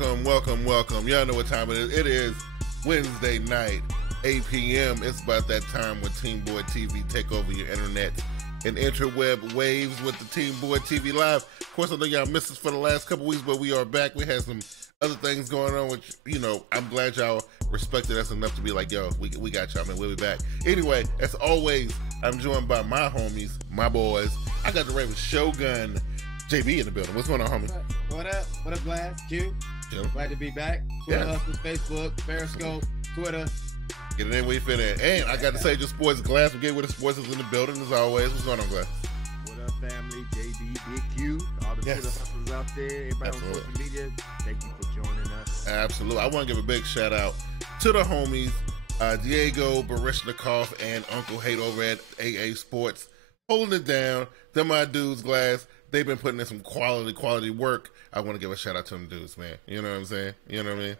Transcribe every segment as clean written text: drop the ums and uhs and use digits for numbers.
welcome. Y'all know what time it is. It is Wednesday night, 8 p.m. It's about that time when TeamBoydTV take over your internet and interweb waves with the TeamBoydTV Live. Of course, I know y'all missed us for the last couple weeks, but we are back. We had some other things going on, which, I'm glad y'all respected us enough to be like, yo, we got y'all, man. We'll be back. Anyway, as always, I'm joined by my homies, my boys. I got the Raven Shogun, JB in the building. What's going on, homie? What up? What up, Glass? Q? Glad to be back. Twitter Hustlers, Facebook, Periscope, Twitter. Get it in where you fit in. And I got to say, just Sports Glass. We get with the sports is in the building as always. What's going on, Glass? What up, family? JB, Big Q, all the Twitter hustlers out there, everybody on social media. Thank you for joining us. Absolutely. I want to give a big shout out to the homies, Diego Barishnikov and Uncle Hate over at AA Sports, holding it down. They're my dudes, Glass. They've been putting in some quality work. I want to give a shout out to them dudes, man. You know what I'm saying? You know what I mean?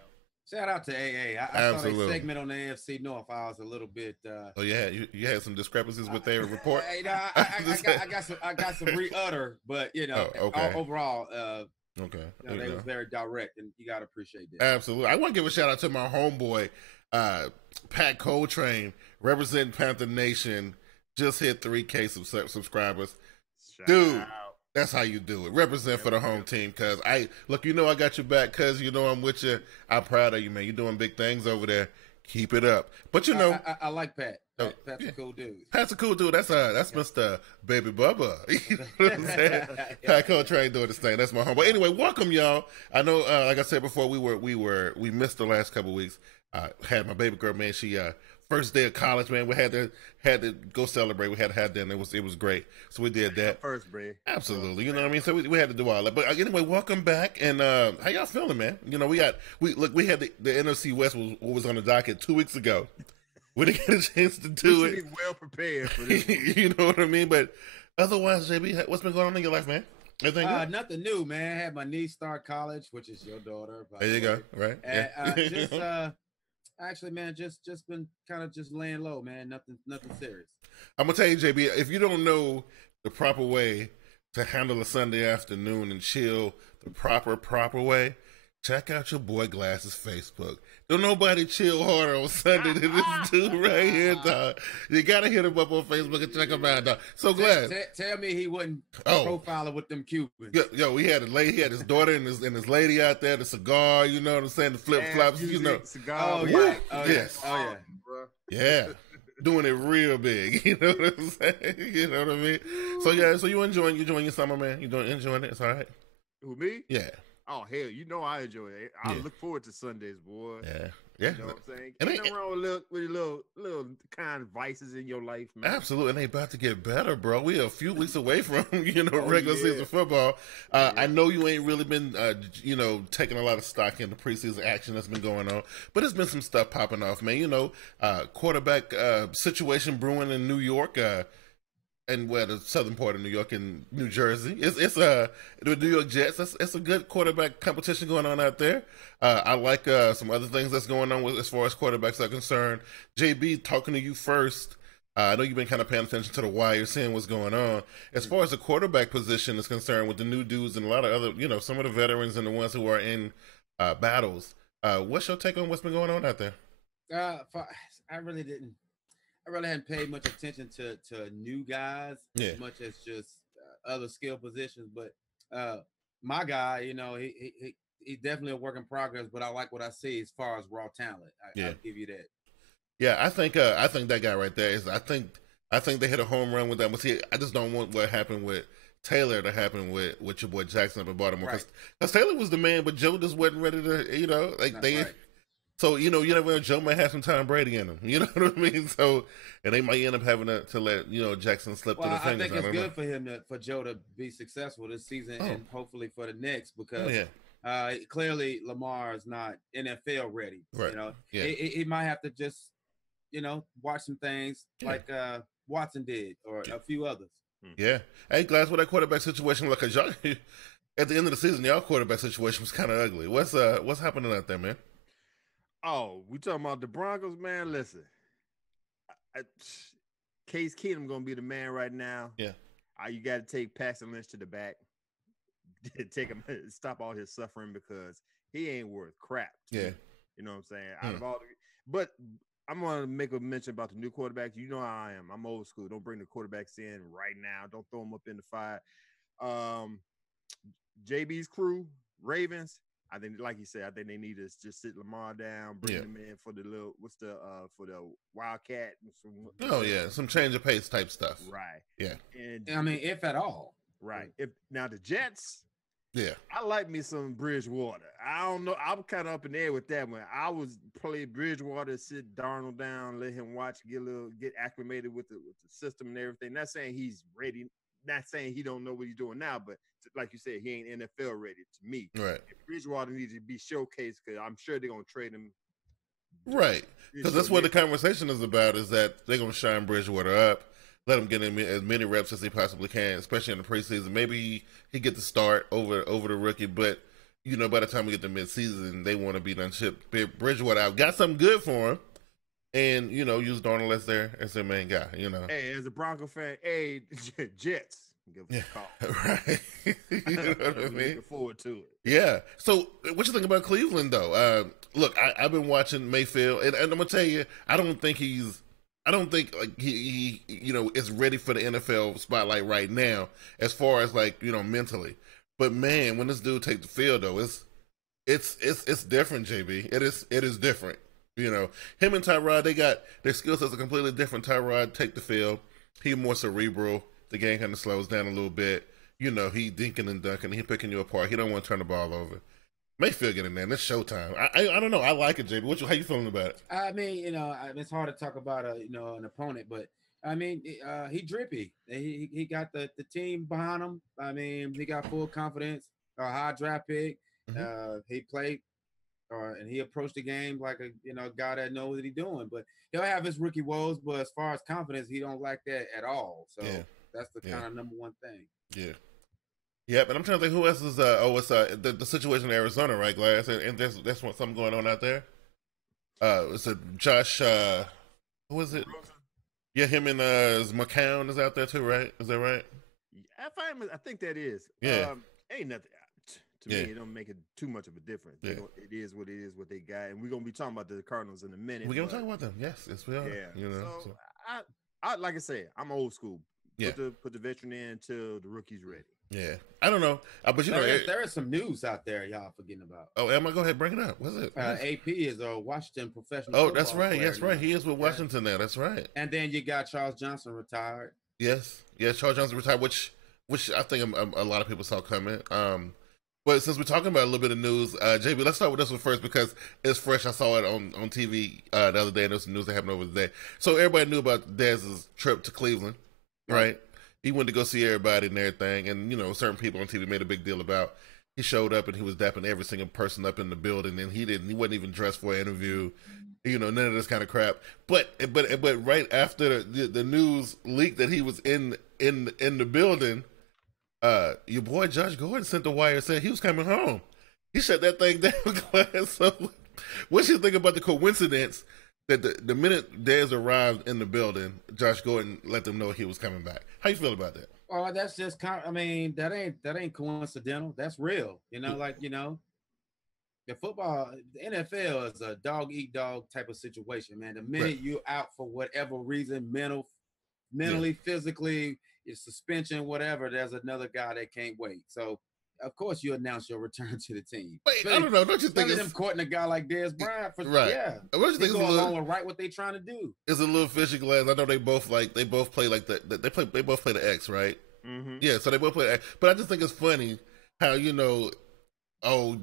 Shout out to AA. I saw a segment on the NFC North. I was a little bit. Oh yeah, you had some discrepancies with their report. I got some re-utter, but overall, okay, they was very direct, and you gotta appreciate that. Absolutely. I want to give a shout out to my homeboy, Pat Coltrane, representing Panther Nation. Just hit 3K subscribers, dude. That's how you do it. Represent for the home team, cuz I got your back, cuz I'm with you. I'm proud of you, man. You're doing big things over there. Keep it up. But I like Pat. Pat's a cool dude. Pat's a cool dude. That's Mr. Baby Bubba. You know what I'm saying? Pat Coltrane doing this thing. That's my homeboy. Anyway, welcome y'all. I know, like I said before, we missed the last couple of weeks. Had my baby girl, man. She first day of college, man. We had to go celebrate. We had to have dinner. It was great. So we did that. First, bro. Absolutely. You know what I mean? So we had to do all that. But anyway, welcome back. And how y'all feeling, man? We had the NFC West was on the docket 2 weeks ago. We didn't get a chance to do it. Be well prepared for this. You know what I mean? But otherwise, JB, what's been going on in your life, man? Everything good? Nothing new, man. I had my niece start college, which is your daughter. There you go. Right. And, actually, man, just been kind of just laying low, man. Nothing serious. I'm gonna tell you, JB, if you don't know the proper way to handle a Sunday afternoon and chill the proper way, check out your boy Glass's Facebook. Don't nobody chill harder on Sunday than this dude right here, dog. You gotta hit him up on Facebook and check him out, dog. So Glass, tell me he wasn't profiling with them Cubans. Yo, he had his daughter and his lady out there, the cigar, you know what I'm saying, the flip flops, cigar. Yeah. Doing it real big, you know what I'm saying? You know what I mean? So you enjoying your summer, man? You enjoying it? It's all right. Who, me? Yeah. Oh hell, I enjoy it. I look forward to Sundays, boy. Yeah. You know what I'm saying? Ain't nothing wrong with little kind of vices in your life, man. Absolutely, and they about to get better, bro. We are a few weeks away from regular season football. I know you ain't really been taking a lot of stock in the preseason action that's been going on, but there's been some stuff popping off, man. Quarterback situation brewing in New York. And the southern part of New York and New Jersey. It's the New York Jets. It's a good quarterback competition going on out there. I like some other things that's going on as far as quarterbacks are concerned. JB, talking to you first. I know you've been kind of paying attention to the wire, seeing what's going on. As far as the quarterback position is concerned, with the new dudes and a lot of other, some of the veterans and the ones who are in battles. What's your take on what's been going on out there? I really hadn't paid much attention to new guys as much as just other skill positions. But my guy, he's definitely a work in progress. But I like what I see as far as raw talent. I'll give you that. Yeah, I think that guy right there is. I think they hit a home run with that. But see, I just don't want what happened with Taylor to happen with your boy Jackson up in Baltimore. Because Taylor was the man, but Joe just wasn't ready to. Right. So, you never know, Joe might have some Tom Brady in him. You know what I mean? So, and they might end up having to let, Jackson slip through the fingers. I think it's good for him, for Joe to be successful this season and hopefully for the next because clearly Lamar is not NFL ready. Right. He might have to just, watch some things like Watson did or a few others. Yeah. Hey, Glass, with that quarterback situation, look, at y'all, at the end of the season, y'all quarterback situation was kind of ugly. What's happening out there, man? Oh, we talking about the Broncos, man. Listen, Case Keenum gonna be the man right now. Yeah, you got to take Paxton Lynch to the back, take him, stop all his suffering because he ain't worth crap. Yeah. You know what I'm saying? Out of all but I'm going to make a mention about the new quarterbacks. You know how I am. I'm old school. Don't bring the quarterbacks in right now. Don't throw them up in the fire. JB's crew, Ravens, I think, like you said, I think they need to just sit Lamar down, bring him in for the little, for the Wildcat. Some change of pace type stuff. Right. Yeah. And I mean, if at all. Right. If now the Jets, yeah, I like me some Bridgewater. I don't know. I'm kind of up in the air with that one. I was play Bridgewater, sit Darnold down, let him watch, get acclimated with the system and everything. Not saying he's ready. Not saying he don't know what he's doing now, but like you said, he ain't NFL ready to me. Right. Bridgewater needs to be showcased because I'm sure they're gonna trade him. Right. Because that's what the conversation is about. Is that they're gonna shine Bridgewater up. Let him get as many reps as he possibly can, especially in the preseason. Maybe he get the start over the rookie, but by the time we get to midseason, they want to be done shipped Bridgewater out. Got something good for him, and use Darnold as their main guy. Hey, as a Bronco fan, hey, Jets, give us a call. Right. You know what I mean? Looking forward to it. Yeah. So, what you think about Cleveland, though? Look, I've been watching Mayfield, and I'm gonna tell you, I don't think he is ready for the NFL spotlight right now, as far as mentally. But man, when this dude takes the field, though, it's different, JB. It is different. Him and Tyrod, they got their skill sets are completely different. Tyrod take the field, he more cerebral. The game kind of slows down a little bit. He dinking and dunking, he picking you apart. He don't want to turn the ball over. Mayfield get in there, and it's showtime. I don't know. I like it, JB. How you feeling about it? I mean, it's hard to talk about an opponent, but I mean, he drippy. He got the team behind him. I mean, he got full confidence. A high draft pick. He played, and he approached the game like a guy that knows what he's doing. But he'll have his rookie woes. But as far as confidence, he don't like that at all. So that's the kind of number one thing. Yeah. Yep, and I'm trying to think who else is. It's the situation in Arizona, right, Glass? And there's something going on out there. It's a Josh. Who is it? Yeah, him and McCown is out there too, right? Is that right? I think that is. Yeah. Ain't nothing to me. It don't make it too much of a difference. Yeah. It is what it is. What they got, and we're gonna be talking about the Cardinals in a minute. We're gonna talk about them. Yes, we are. Yeah. So I like I said, I'm old school. Yeah. Put the veteran in until the rookie's ready. Yeah, I don't know, but there is some news out there y'all forgetting about. Oh, Emma, go ahead, bring it up. What's it? AP is a Washington professional. Oh, that's right. That's right. He is with Washington now. That's right. And then you got Charles Johnson retired. Yes, Charles Johnson retired, which I think a lot of people saw coming. But since we're talking about a little bit of news, JB, let's start with this one first because it's fresh. I saw it on TV the other day, and there was some news that happened over the day. So everybody knew about Dez's trip to Cleveland, right? He went to go see everybody and everything, and certain people on TV made a big deal about. He showed up and he was dapping every single person up in the building, and he wasn't even dressed for an interview, none of this kind of crap. But right after the news leaked that he was in the building, your boy Josh Gordon sent the wire and said he was coming home. He shut that thing down. So, what you think about the coincidence that the minute Dez arrived in the building, Josh Gordon let them know he was coming back? How you feel about that? Oh, that's just that ain't coincidental. That's real. The football, the NFL is a dog eat dog type of situation, man. The minute you're out for whatever reason, mentally, physically, your suspension, whatever, there's another guy that can't wait. So of course you announce your return to the team. Wait, I don't know. Don't you think it's them courting a guy like Dez Bryant for right? Don't you think go along with what they trying to do? It's a little fishy, Glass. I know they both play like they both play the X, right? Mm-hmm. Yeah, so they both play the X. But I just think it's funny how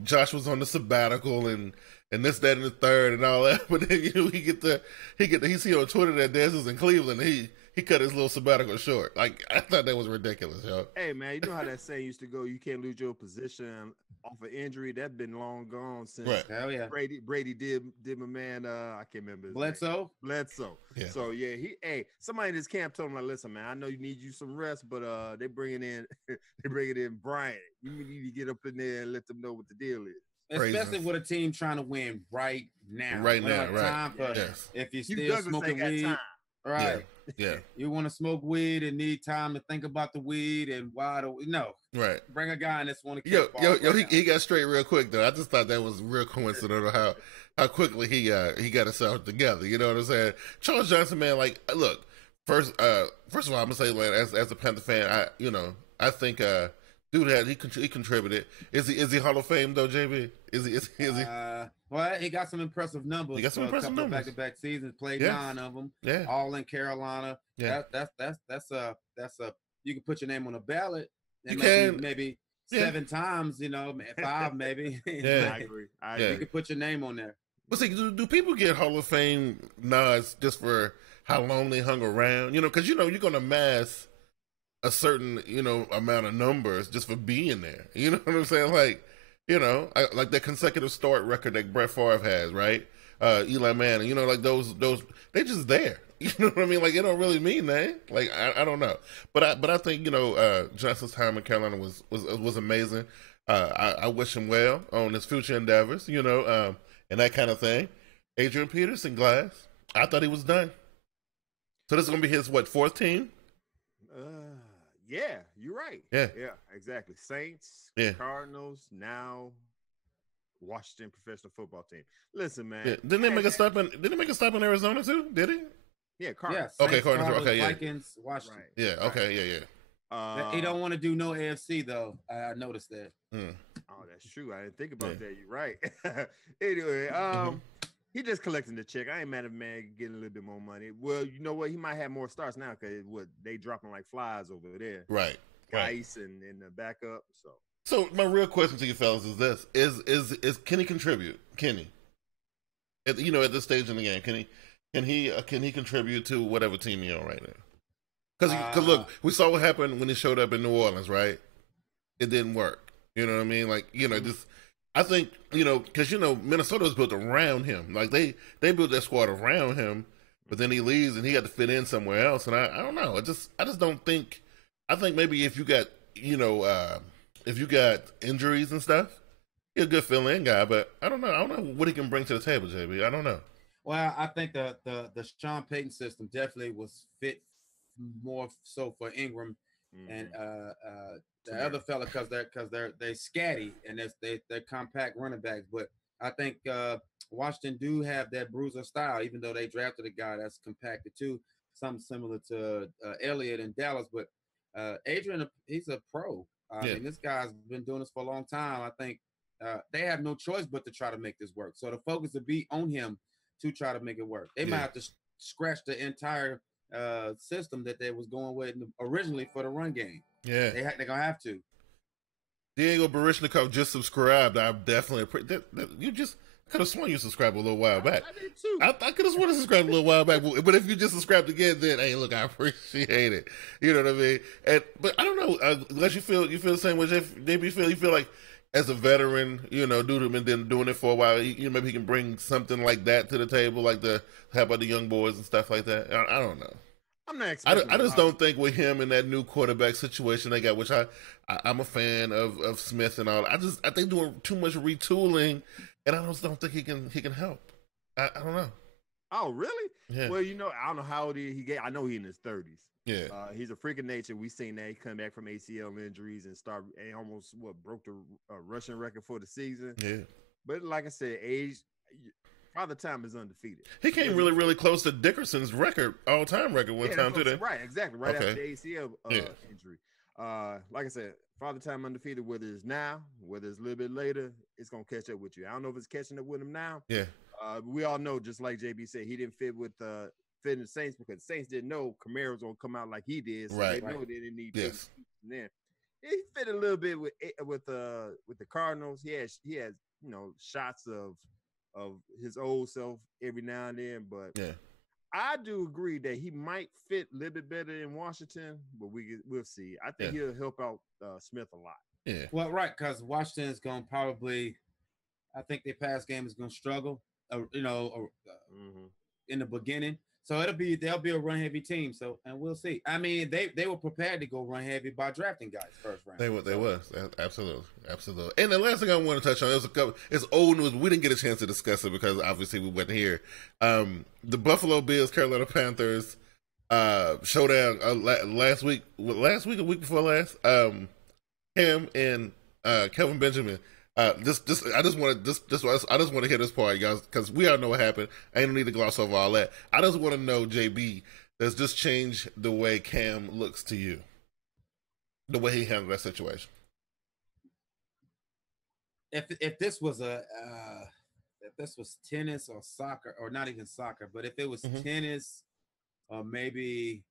Josh was on the sabbatical and this, that, and the third and all that. But then he see on Twitter that Dez is in Cleveland. He cut his little sabbatical short. Like, I thought that was ridiculous, yo. Hey, man, you know how that saying used to go, you can't lose your position off an injury? That's been long gone since Hell yeah. Brady did my man, I can't remember his Bledsoe? name. Bledsoe. Yeah. So, yeah, somebody in his camp told him, like, listen, man, I know you need you some rest, but they bringing in Bryant. You need to get up in there and let them know what the deal is. Especially with a team trying to win right now. Right now, right. Time for, yes. If you're still smoking weed. time. Right. Yeah. You want to smoke weed and need time to think about the weed and why no. Right. Bring a guy and that's want to kill. He got straight real quick though. I just thought that was real coincidental how quickly he got himself together. You know what I'm saying? Charles Johnson, man, like look, first of all, I'm gonna say, man, as a Panther fan, I think dude he contributed. Is he Hall of Fame though, JB? Is he? Well, he got some impressive numbers. He got some impressive numbers. Back-to-back seasons, played 9 of them. Yeah. All in Carolina. Yeah. That's a you can put your name on a ballot. And maybe 7 times, 5 maybe. Yeah. I agree. You can put your name on there. But see, do people get Hall of Fame nods just for how long they hung around? Because you're going to amass a certain amount of numbers just for being there. You know what I'm saying? Like, like that consecutive start record that Brett Favre has, right? Eli Manning, like those they just there. You know what I mean? Like it don't really mean that. Like I don't know, but I think Johnson's time in Carolina was amazing. I wish him well on his future endeavors, and that kind of thing. Adrian Peterson, Glass, I thought he was done. So this is gonna be his 4th team? Yeah, you're right. Yeah, exactly. Saints, Cardinals, now Washington professional football team. Listen, man. Yeah. Didn't they make a stop in Arizona too? Did he? Yeah, Cardinals. Yeah, okay, Cardinals. Okay, yeah. Vikings, Washington. Right. Yeah. Okay. Yeah. He don't want to do no AFC though. I noticed that. Oh, that's true. I didn't think about that. You're right. Anyway, he just collecting the check. I ain't mad at man getting a little bit more money. Well, you know what? He might have more starts now because they dropping like flies over there. Right. Geis and the backup. So my real question to you fellas is this: Is can he contribute? Can he? At this stage in the game, can he contribute to whatever team he's on right now? Because look, we saw what happened when he showed up in New Orleans, right? It didn't work. You know what I mean? Like just. I think, because, Minnesota was built around him. Like, they built that squad around him, but then he leaves and he had to fit in somewhere else. And I don't know. I just don't think – I think maybe if you got, injuries and stuff, he's a good fill-in guy. But I don't know. I don't know what he can bring to the table, JB. I don't know. Well, I think the Sean Payton system definitely was fit more so for Ingram and the other fella because they're scatty and they're compact running backs. But I think Washington do have that bruiser style, even though they drafted a guy that's compacted too, something similar to Elliott in Dallas. But Adrian, he's a pro. I mean, this guy's been doing this for a long time. I think they have no choice but to try to make this work. So the focus will be on him to try to make it work. They might have to scratch the entire system that they was going with originally for the run game. Yeah, they're gonna have to. Diego Barishnikov just subscribed. I definitely you just could have sworn you subscribed a little while back. I did too. I could have sworn you subscribed a little while back. But if you just subscribed again, then hey, look, I appreciate it. You know what I mean? But I don't know. Unless you feel the same way, maybe you feel like as a veteran, dude who's been doing it for a while, maybe he can bring something like that to the table, like how about the young boys and stuff like that. I don't know. I'm not I just don't think with him in that new quarterback situation they got, which I'm a fan of Smith and all. I think doing too much retooling, and I just don't think he can help. I don't know. Oh, really? Yeah. Well, I don't know how old he get. I know he's in his 30s. Yeah. He's a freak of nature. We seen that he come back from ACL injuries and almost broke the rushing record for the season. Yeah. But like I said, Father Time is undefeated. He came really, really close to Dickerson's all-time record one time too. Right, exactly. Right after the ACL injury. Like I said, Father Time undefeated. Whether it's now, whether it's a little bit later, it's gonna catch up with you. I don't know if it's catching up with him now. Yeah. We all know, just like JB said, he didn't fit in the Saints because the Saints didn't know Camaro was gonna come out like he did. So they know they didn't need. Yes. And then he fit a little bit with the Cardinals. He has shots of his old self every now and then, but I do agree that he might fit a little bit better in Washington, but we'll see. I think he'll help out Smith a lot. Yeah. Well, right, because Washington is going to probably, I think their pass game is going to struggle, in the beginning. So they'll be a run heavy team. So, and we'll see. I mean, they were prepared to go run heavy by drafting guys first round. They was absolutely. And the last thing I want to touch on it's old news. We didn't get a chance to discuss it because obviously we weren't here. The Buffalo Bills, Carolina Panthers. showdown last week, a week before last. Cam and Kelvin Benjamin. I just want to hear this part, guys, because we all know what happened. I don't need to gloss over all that. I just want to know, JB, does this change the way Cam looks to you? The way he handled that situation. If this was tennis or soccer, or not even soccer, but if it was tennis or maybe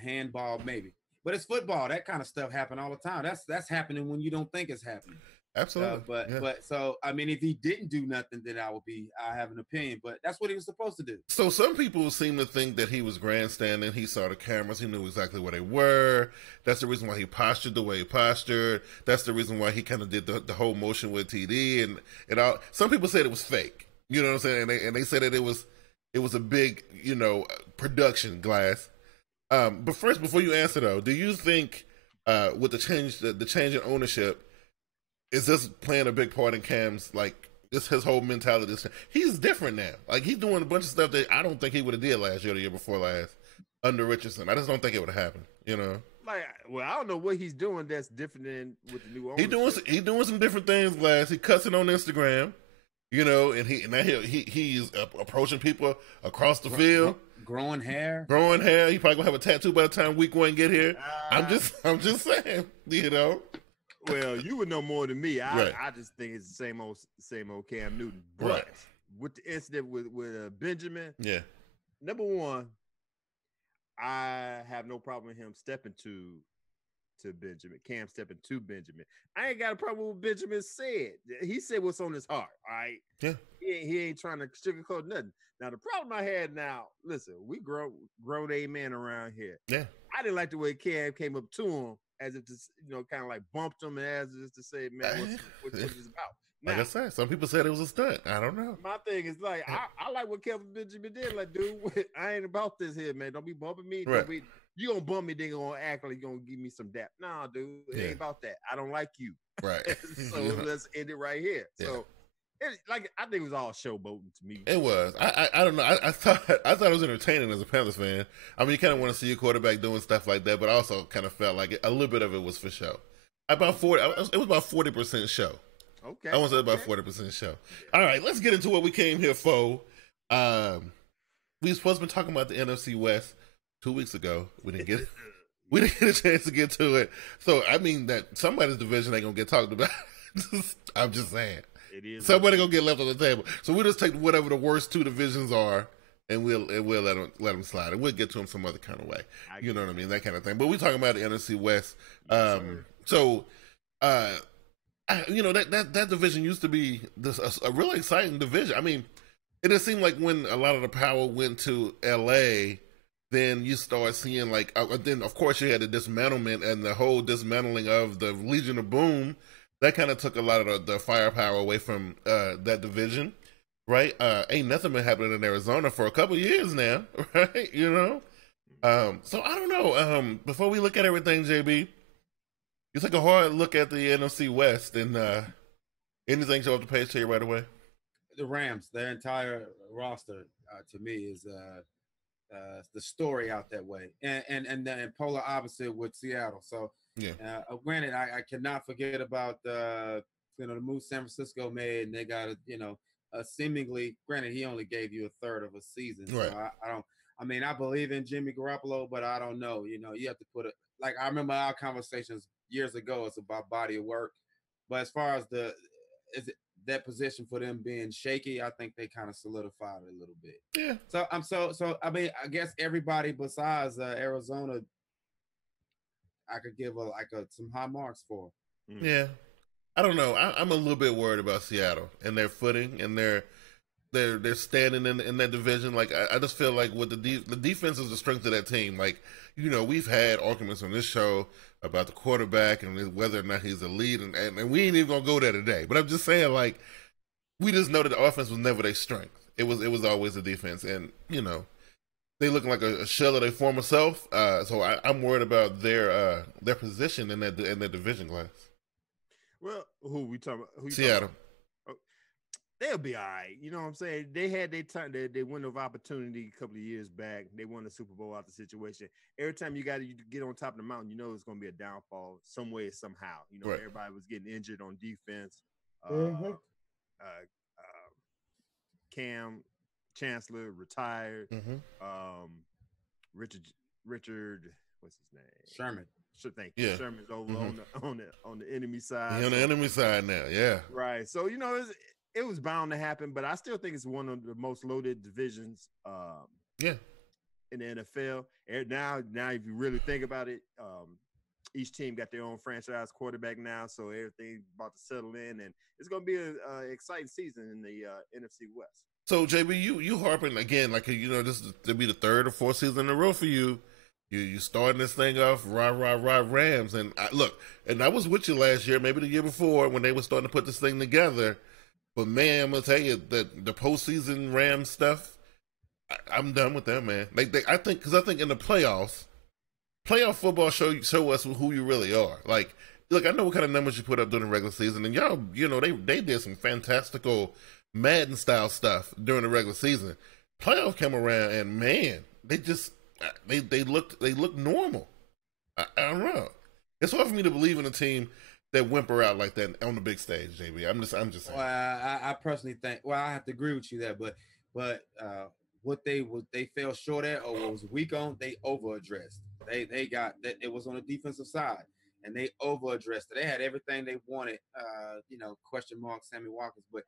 handball, maybe. But it's football. That kind of stuff happen all the time. That's happening when you don't think it's happening. Absolutely. But so I mean, if he didn't do nothing, then I have an opinion. But that's what he was supposed to do. So some people seem to think that he was grandstanding. He saw the cameras. He knew exactly where they were. That's the reason why he postured the way he postured. That's the reason why he kind of did the whole motion with TD and all. Some people said it was fake. You know what I'm saying? And they said that it was a big, production, Glass. But first, before you answer though, do you think with the change in ownership, is this playing a big part in Cam's, like, his whole mentality? He's different now. Like, he's doing a bunch of stuff that I don't think he would have did last year or the year before last under Richardson. I just don't think it would have happened, Like, well, I don't know what he's doing that's different than with the new ownership. He doing some different things, Glass. He cussing on Instagram, and he's approaching people across the field. Growing hair. He probably gonna have a tattoo by the time week one get here. I'm just saying, Well, you would know more than me. I just think it's the same old Cam Newton. But with the incident with Benjamin, number one, I have no problem with him stepping to Benjamin. Cam stepping to Benjamin. I ain't got a problem with what Benjamin said. He said what's on his heart. All right. Yeah. He ain't trying to sugarcoat nothing. Now the problem I had listen, we grown men around here. Yeah. I didn't like the way Cam came up to him as if to, kind of like bumped him as if to say, man, what this is about. Now, like I said, some people said it was a stunt. I don't know. My thing is like, I like what Kelvin Benjamin did. Like, dude, I ain't about this here, man. Don't be bumping me. Right. You gonna bump me, then gonna act like you gonna give me some dap. Nah, dude, it ain't about that. I don't like you. Right. So let's end it right here. Yeah. So, I think it was all showboating to me. It was. I don't know. I thought it was entertaining as a Panthers fan. I mean, you kind of want to see your quarterback doing stuff like that, but I also kind of felt like a little bit of it was for show. It was about 40% show. Okay. I want to say about 40% show. All right, let's get into what we came here for. We were supposed to be talking about the NFC West 2 weeks ago. We didn't get a chance to get to it. So I mean that somebody's division ain't gonna get talked about. I'm just saying. It is somebody gonna get left on the table. So we'll just take whatever the worst two divisions are, and we'll let them slide, and we'll get to them some other kind of way. You know what I mean? That kind of thing. But we're talking about the NFC West. That division used to be a really exciting division. I mean, it just seemed like when a lot of the power went to LA, then you start seeing then of course you had the dismantlement and the whole dismantling of the Legion of Boom. That kind of took a lot of the firepower away from that division, right? Ain't nothing been happening in Arizona for a couple years now, right? So I don't know. Before we look at everything, JB, you take a hard look at the NFC West, and anything show up the page to you right away? The Rams, their entire roster, to me, is the story out that way, and then polar opposite with Seattle. So, granted, I cannot forget about the move San Francisco made, and they got seemingly. Granted, he only gave you a third of a season, right. So I don't. I mean, I believe in Jimmy Garoppolo, but I don't know. You have to put it. Like I remember our conversations years ago. It's about body of work, but as far as that position for them being shaky, I think they kind of solidified it a little bit. Yeah. So I mean, I guess everybody besides Arizona, I could give some high marks for. Yeah. I don't know. I'm a little bit worried about Seattle and their footing and their standing in that division. Like I just feel like with the defense is the strength of that team. Like we've had arguments on this show about the quarterback and whether or not he's a lead, and we ain't even gonna go there today. But I'm just saying, like, we just know that the offense was never their strength. It was always the defense, and they looking like a shell of their former self. So I'm worried about their position in that division, Glass. Well, who we talking about? Seattle. they'll be all right. You know what I'm saying? They had their time, they window of opportunity a couple of years back. They won the Super Bowl out the situation. Every time you get on top of the mountain, you know it's going to be a downfall some way, somehow. You know, everybody was getting injured on defense. Cam Chancellor retired. Richard, what's his name? Sherman. Thank you. Yeah. Sherman's over on the enemy side. He's on the enemy side now, yeah. Right. So, you know, it was bound to happen, but I still think it's one of the most loaded divisions in the NFL. And now if you really think about it, each team got their own franchise quarterback now, so everything's about to settle in, and it's going to be an exciting season in the NFC West. So, JB, you harping again, like, you know, this will be the third or fourth season in a row for you. You starting this thing off, rah, Rams. And I was with you last year, maybe the year before, when they were starting to put this thing together. But, man, I'm going to tell you, that the postseason Rams stuff, I'm done with them, man. I think in the playoff football show us who you really are. Like, look, I know what kind of numbers you put up during the regular season, and y'all, you know, they did some fantastical Madden style stuff during the regular season. Playoff came around, and man, they look normal. I don't know. It's hard for me to believe in a team that whimper out like that on the big stage, JB. I'm just saying. Well, I personally think. Well, I have to agree with you there, but what they fell short at or what was weak on, they overaddressed. They got that. It was on the defensive side, and they overaddressed it. They had everything they wanted. You know, question mark Sammy Watkins, but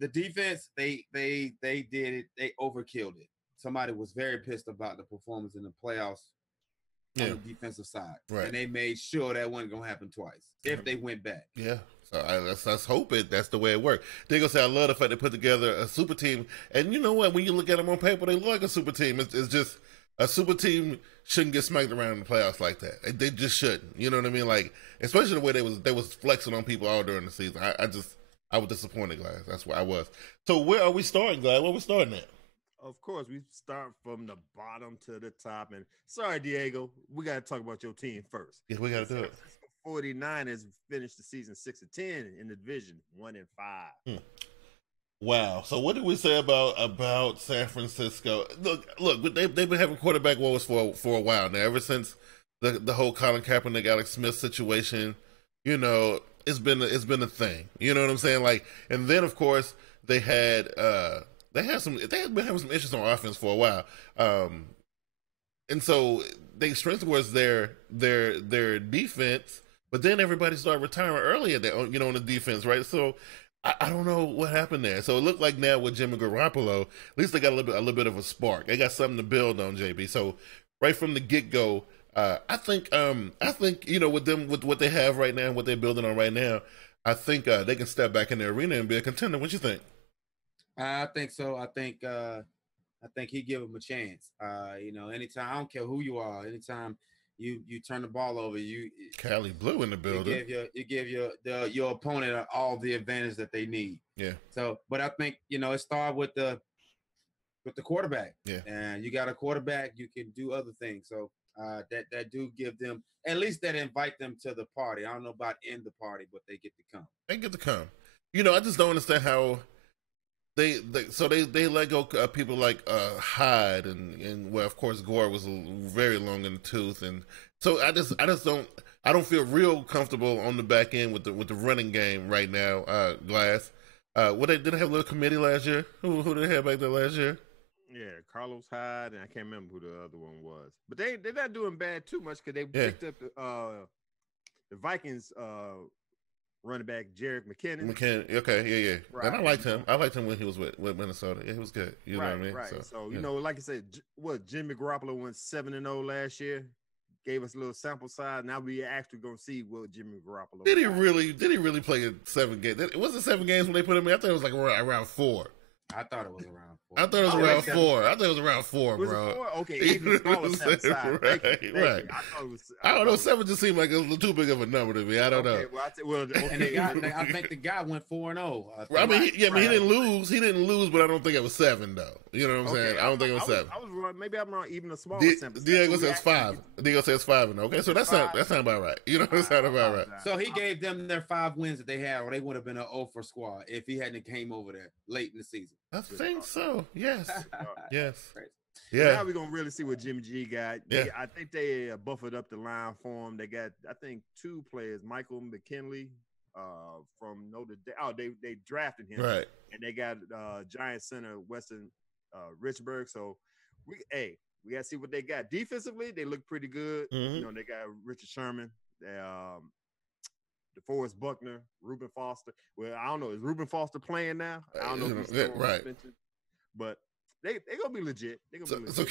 the defense they did it. They overkilled it. Somebody was very pissed about the performance in the playoffs on the defensive side, and they made sure that wasn't gonna happen twice if they went back. Yeah. So let's hope that's the way it worked. They're gonna say I love the fact they put together a super team, and you know what? When you look at them on paper, they look like a super team. It's just a super team shouldn't get smacked around in the playoffs like that. They just shouldn't. You know what I mean? Like, especially the way they was flexing on people all during the season. I was disappointed, Glass. That's where I was. So where are we starting, Glass? Where are we starting at? Of course, we start from the bottom to the top. And sorry, Diego, we got to talk about your team first. Yeah, we got to do it. 49ers finished the season 6-10 in the division, 1-5. Wow. So what did we say about San Francisco? Look, they've been having quarterback woes for a while now. Ever since the whole Colin Kaepernick, Alex Smith situation, you know, it's been a thing. You know what I'm saying? Like, and then of course they had been having some issues on offense for a while, and so they strengthened towards their defense. But then everybody started retiring early at that, you know, on the defense, right? So I don't know what happened there. So it looked like now with Jimmy Garoppolo, at least they got a little bit of a spark. They got something to build on, JB. So right from the get go, I think you know, with what they have right now and what they're building on right now, I think they can step back in the arena and be a contender. What you think? I think so. I think he give him a chance. You know, anytime, I don't care who you are, anytime you turn the ball over, Cali Blue in the building. You give your opponent all the advantage that they need. Yeah. So, but I think, you know, it started with the quarterback. Yeah. And you got a quarterback, you can do other things. So that do give them, at least that invite them to the party. I don't know about in the party, but they get to come. They get to come. You know, I just don't understand how they let go of people like Hyde and well, of course Gore was very long in the tooth, and so I just don't feel real comfortable on the back end with the running game right now. Glass, did they have a little committee last year? Who did they have back there last year? Yeah, Carlos Hyde, and I can't remember who the other one was, but they're not doing bad too much because they picked up the Vikings. Running back Jerick McKinnon. Okay, yeah. Right. And I liked him. I liked him when he was with Minnesota. Yeah, he was good. You know what I mean? Right. So you know, like I said, Jimmy Garoppolo went 7-0 last year. Gave us a little sample size. Now we actually gonna see what Jimmy Garoppolo. Did he really play 7 games? Was it 7 games when they put him in? I thought it was like around 4. I thought it was around I thought it was around 4. I thought it was around 4, was bro. It 4? Okay, even smaller side. Right. I don't know. 7 just seemed like it was too big of a number to me. I don't know. And I think the guy went 4-0. I mean, he didn't lose. He didn't lose, but I don't think it was 7 though. You know what I'm saying? I don't think it was 7. I was wrong. Maybe I'm wrong. Even a smaller sample. Diego says 5. Diego says 5-0. Okay, so that's not about right. You know, that's not about right. So he gave them their 5 wins that they had, or they would have been an 0 for squad if he hadn't came over there late in the season. I think so. Yes. Yes. Yeah. Now we're gonna really see what Jimmy G got. Yeah. I think they buffered up the line for him. They got, I think, 2 players, Michael McKinley from Notre Dame. Oh, they drafted him, right? And they got Giant center Weston Richburg. So we gotta see what they got defensively. They look pretty good. Mm-hmm. You know, they got Richard Sherman. DeForest Buckner, Reuben Foster. Well, I don't know. Is Reuben Foster playing now? I don't know. If he's right. But they gonna be legit. So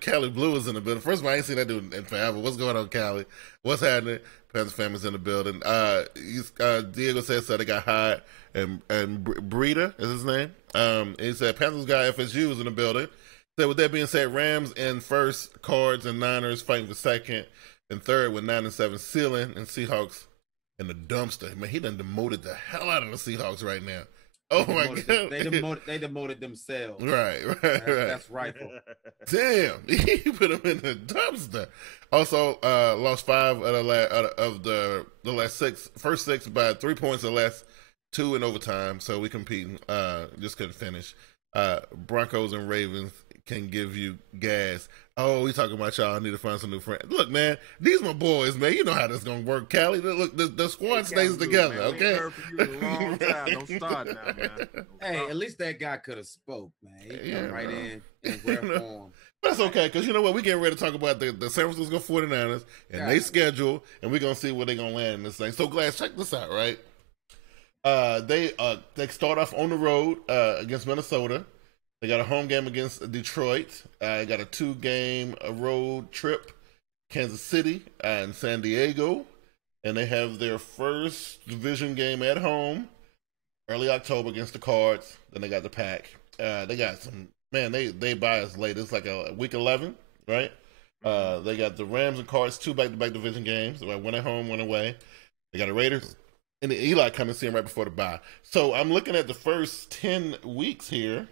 Cali Blue is in the building. First of all, I ain't seen that dude in forever. What's going on, Cali? What's happening? Panther family's in the building. Diego says that they got hired, and Breida is his name. He said Panthers guy FSU is in the building. So with that being said, Rams in first, Cards and Niners fighting for second and third with 9 and 7 ceiling, and Seahawks in the dumpster. Man, he done demoted the hell out of the Seahawks right now. Oh my God! They demoted themselves. Right. That's rightful. Damn, he put them in the dumpster. Also, lost 5 out of the last first 6 by 3 points or less, 2 in overtime. So we competing. Just couldn't finish. Broncos and Ravens can give you gas. Oh, we talking about y'all. I need to find some new friends. Look, man, these my boys, man. You know how this gonna work, Cali. Look, the squad stays together, man. Okay. Don't start now, man. Hey, at least that guy could have spoke, man. He come right in and rep form. That's okay, because you know what? We're getting ready to talk about the San Francisco 49ers and they schedule, and we're going to see where they're going to land in this thing. So, Glass, check this out, right? They start off on the road against Minnesota. They got a home game against Detroit. They got a 2-game road trip, Kansas City and San Diego. And they have their first division game at home, early October against the Cards. Then they got the Pack. They got some, man, they buy us late. It's like a week 11, right? They got the Rams and Cards, 2 back-to-back division games. One at home, one away. They got the Raiders. And the Eli coming to see him right before the bye. So I'm looking at the first 10 weeks here.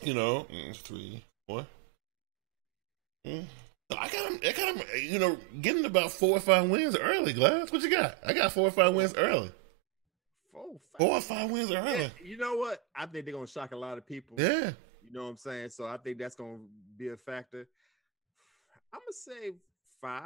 You know, 3, 4. I got him, you know, getting about 4 or 5 wins early, Glass. What you got? I got 4 or 5 wins early. 4 or 5 wins early. Yeah, you know what? I think they're going to shock a lot of people. Yeah. You know what I'm saying? So I think that's going to be a factor. I'm going to say 5.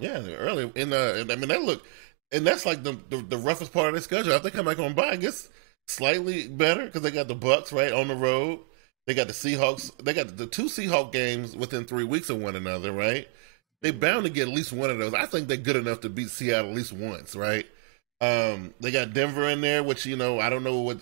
Yeah, early. And I mean, that look, and that's like the roughest part of their schedule. If they come back on bye, I guess slightly better because they got the Bucks right on the road. They got the Seahawks. They got the 2 Seahawk games within 3 weeks of one another, right? They bound to get at least one of those. I think they're good enough to beat Seattle at least once, right? They got Denver in there, which, you know, I don't know what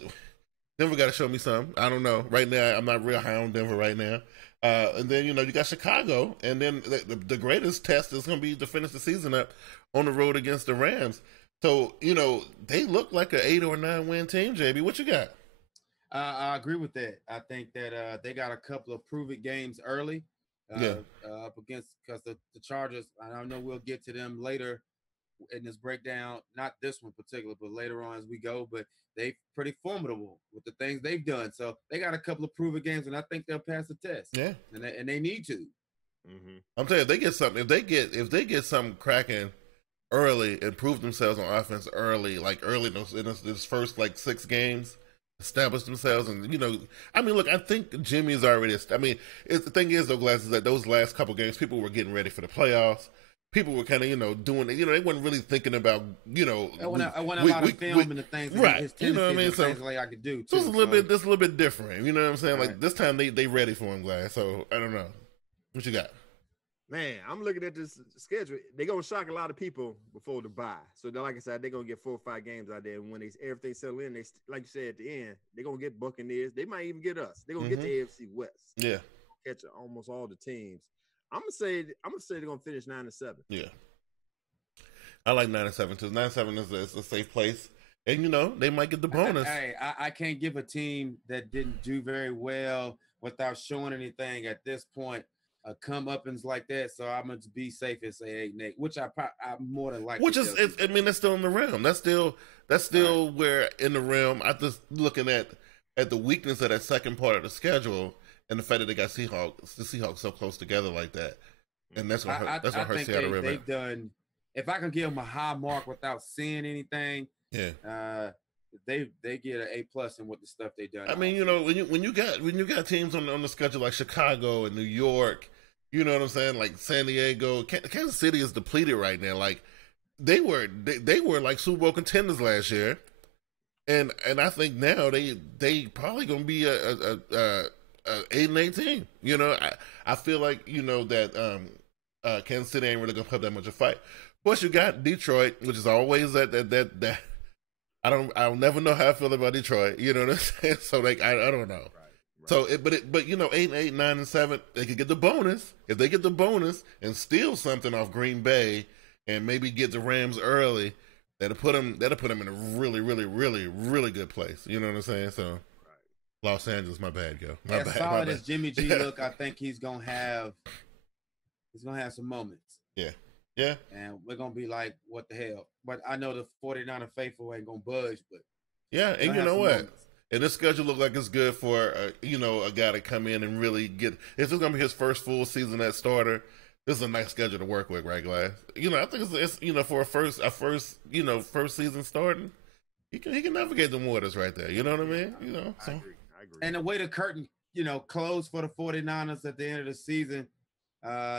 Denver got to show me some. I don't know. Right now, I'm not real high on Denver right now. And then, you know, you got Chicago, and then the greatest test is going to be to finish the season up on the road against the Rams. So, you know, they look like an 8 or 9 win team, JB. What you got? I agree with that. I think that they got a couple of prove-it games early up against, because the Chargers, I know we'll get to them later in this breakdown, not this one particular, but later on as we go, but they pretty formidable with the things they've done. So they got a couple of prove-it games, and I think they'll pass the test. Yeah. And they need to. Mm-hmm. I'm telling you, if they get something, if they get something cracking early and prove themselves on offense early in this first like 6 games, establish themselves, and, you know, I mean, look, I think Jimmy is already. I mean, the thing is, though, Glass, is that those last couple games, people were getting ready for the playoffs. People were kind of, you know, doing it. You know, they wasn't really thinking about, you know, I want a lot of film and the things, right? His you know what I mean? So things like I could do. So it's a little bit different. You know what I'm saying? Right. Like this time they ready for him, Glass. So I don't know. What you got? Man, I'm looking at this schedule. They're going to shock a lot of people before the bye. So, like I said, they're going to get 4 or 5 games out there. And when everything settle in, they, like you said at the end, they're going to get Buccaneers. They might even get us. They're going to get the AFC West. Yeah. Catch almost all the teams. I'm gonna say they're going to finish 9 and 7. Yeah. I like 9 and 7 too. 9 and 7 is a safe place. and they might get the bonus. I can't give a team that didn't do very well without showing anything at this point comeuppance like that. So I'm gonna be safe and say 8-8, which I more than likely. Which is, that's still in the realm. That's still right. Where in the realm. I just looking at the weakness of that second part of the schedule and the fact that they got the Seahawks so close together like that, and that's what hurt. That's what hurt Seattle. They've done. If I can give them a high mark without seeing anything, they get an A+ in what the stuff they done. I mean, when you got teams on the schedule like Chicago and New York, you know what I'm saying, like San Diego, Kansas City is depleted right now. Like they were like Super Bowl contenders last year, and I think now they probably gonna be a 8-8 team. I feel like that Kansas City ain't really gonna put that much of a fight. Plus, you got Detroit, which is always that. I'll never know how I feel about Detroit. You know what I'm saying? So I don't know. Right. So, but 8-8, 9-7, they could get the bonus. If they get the bonus and steal something off Green Bay and maybe get the Rams early, that'll put them in a really, really, really, really good place. You know what I'm saying? So, Los Angeles, my bad, yo. As solid as Jimmy G look, I think he's gonna have some moments. Yeah. Yeah. And we're going to be like, what the hell? But I know the 49er faithful ain't going to budge, but. Yeah, and you know what? Moments. And this schedule look like it's good for, a guy to come in and really get. If it's going to be his first full season at starter, this is a nice schedule to work with, right, Glass? I think it's for a first season starting, he can navigate the waters right there. You know what I mean? I agree. And the way the curtain, closed for the 49ers at the end of the season.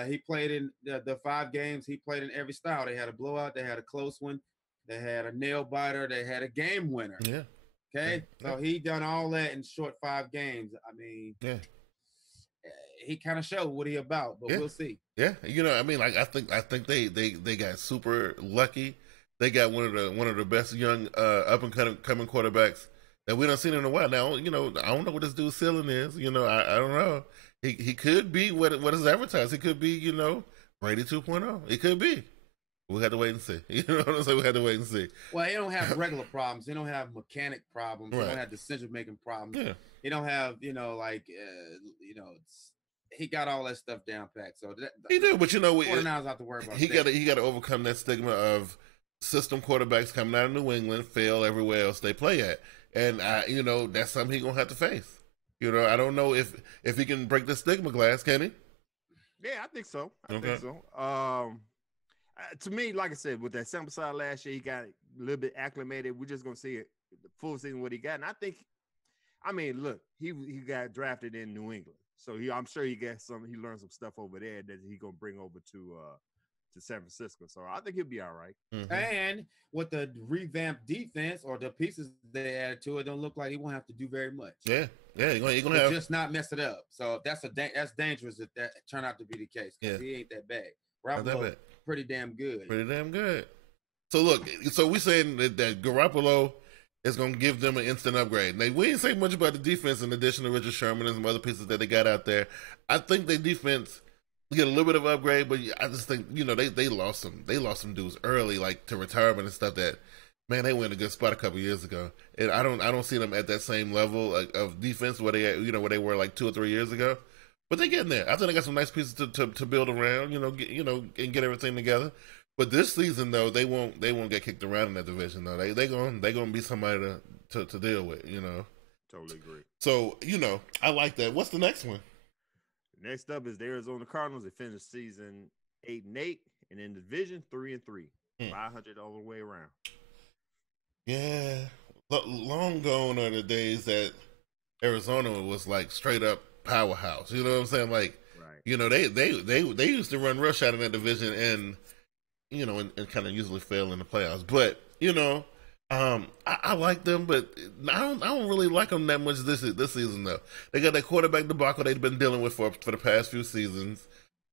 He played in the 5 games. He played in every style. They had a blowout. They had a close one. They had a nail biter. They had a game winner. Yeah. Okay. Yeah. So he done all that in short 5 games. I mean, he kind of showed what he about, but we'll see. Yeah. I think they got super lucky. They got one of the best young up and coming quarterbacks that we don't seen in a while. Now, I don't know what this dude's ceiling is. I don't know. He could be what is advertised. He could be, Brady 2.0. He could be. We had to wait and see. You know what I'm saying? We had to wait and see. Well, he don't have regular problems. He don't have mechanic problems. Right. He don't have decision-making problems. Yeah. He don't have, he got all that stuff down pat. So he do, but 49ers have to worry about. He got to overcome that stigma of system quarterbacks coming out of New England fail everywhere else they play at, and that's something he's gonna have to face. I don't know if he can break the stigma, Glass, can he? Yeah, I think so. I think so. To me, like I said, with that sample size last year, he got a little bit acclimated. We're just going to see it, the full season what he got. And I think, look, he got drafted in New England. So I'm sure he learned some stuff over there that he's going to bring over to San Francisco. So I think he'll be all right. Mm-hmm. And with the revamped defense or the pieces they added to it, don't look like he won't have to do very much. Yeah, you're gonna have just not mess it up. So that's dangerous if that turned out to be the case. Because he ain't that bad. Garoppolo pretty damn good. So look, we saying that Garoppolo is gonna give them an instant upgrade. Now we ain't saying much about the defense in addition to Richard Sherman and some other pieces that they got out there. I think their defense get a little bit of upgrade, but I just think they lost some dudes early, like to retirement and stuff. That man, they were in a good spot a couple years ago, and I don't see them at that same level of defense where they were like 2 or 3 years ago. But they getting there. I think they got some nice pieces to build around, and get everything together. But this season though, they won't get kicked around in that division though. They gonna be somebody to deal with, Totally agree. So I like that. What's the next one? Next up is the Arizona Cardinals. They finished season 8-8, and in the division 3-3, 500 all the way around. Yeah, long gone are the days that Arizona was like straight up powerhouse. You know what I'm saying? Like, right. They used to run rush out in that division, and and kind of usually fail in the playoffs. But I like them, but I don't really like them that much this season though. They got that quarterback debacle they've been dealing with for the past few seasons.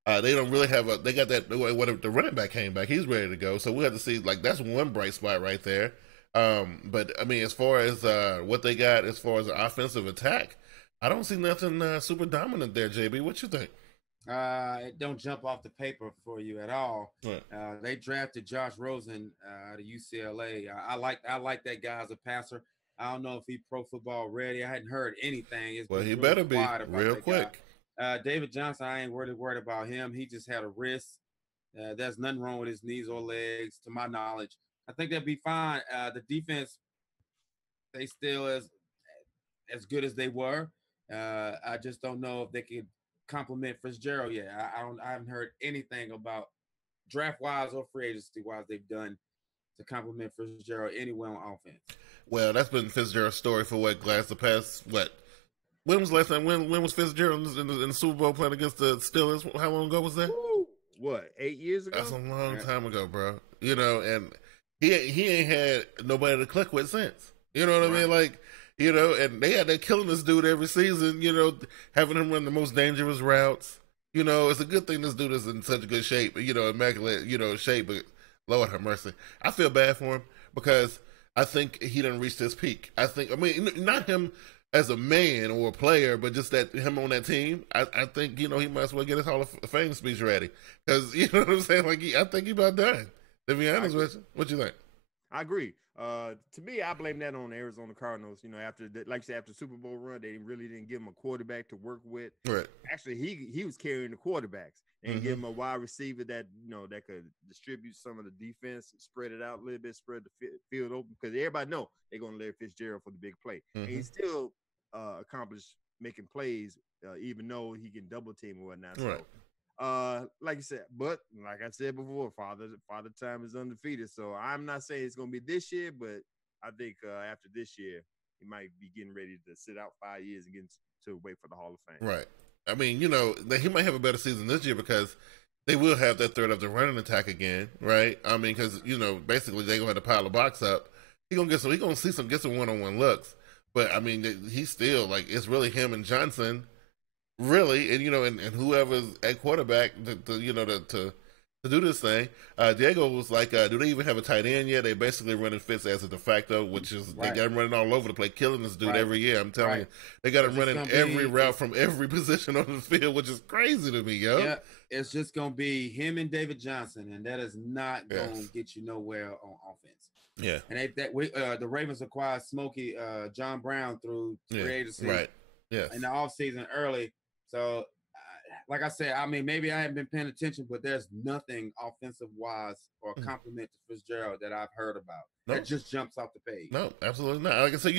They don't really have they got that the running back came back, he's ready to go. So we have to see, like, that's one bright spot right there. But I mean, as far as what they got as far as the offensive attack, I don't see nothing super dominant there. JB, what you think? It don't jump off the paper for you at all. Right. They drafted Josh Rosen out of UCLA. I like that guy as a passer. I don't know if he's pro football ready. I hadn't heard anything. Well, he better be real quick. David Johnson, I ain't really worried about him. He just had a wrist. There's nothing wrong with his knees or legs, to my knowledge. I think they'll be fine. The defense, they still as good as they were. I just don't know if they could compliment Fitzgerald yet. I haven't heard anything about draft wise or free agency wise they've done to compliment Fitzgerald anywhere on offense. Well, that's been Fitzgerald's story for the past what? When was the last time? When was Fitzgerald in the Super Bowl playing against the Steelers? How long ago was that? What, 8 years ago? That's a long time ago, bro. And he ain't had nobody to click with since. You know what I mean? Like, and they had that killing this dude every season, having him run the most dangerous routes. It's a good thing this dude is in such good shape, immaculate, shape, but Lord have mercy. I feel bad for him because I think he done reached his peak. Not him as a man or a player, but just that him on that team. I think, he might as well get his Hall of Fame speech ready. Because, you know what I'm saying? Like, I think he about done, to be honest with you. What you think? I agree. To me, I blame that on the Arizona Cardinals. After the Super Bowl run, they really didn't give him a quarterback to work with. Right. Actually, he was carrying the quarterbacks and give him a wide receiver that that could distribute some of the defense, spread it out a little bit, spread the field open, because everybody know they're gonna let Fitzgerald for the big play, and he still accomplished making plays, even though he can double team and whatnot. Right. So, like you said, but like I said before, father time is undefeated. So I'm not saying it's going to be this year, but I think after this year, he might be getting ready to sit out 5 years and get to wait for the Hall of Fame. Right. I mean, he might have a better season this year because they will have that threat of the running attack again, right? I mean, because basically they're going to have to pile the box up. He's going to get some one-on-one looks, but I mean, he's still it's really him and Johnson. Really, and whoever's at quarterback to do this thing. Diego was like, do they even have a tight end yet? They basically running Fitz as a de facto, which is they got him running all over the place, killing this dude every year. I'm telling you, they got him running every route from every position on the field, which is crazy to me, yo. Yeah, it's just gonna be him and David Johnson, and that is not gonna get you nowhere on offense. Yeah, and the Ravens acquired Smokey John Brown through free agency, right? Yeah, in the offseason early. So, like I said, maybe I haven't been paying attention, but there's nothing offensive-wise or a compliment to Fitzgerald that I've heard about that just jumps off the page. No, absolutely not. Like I said,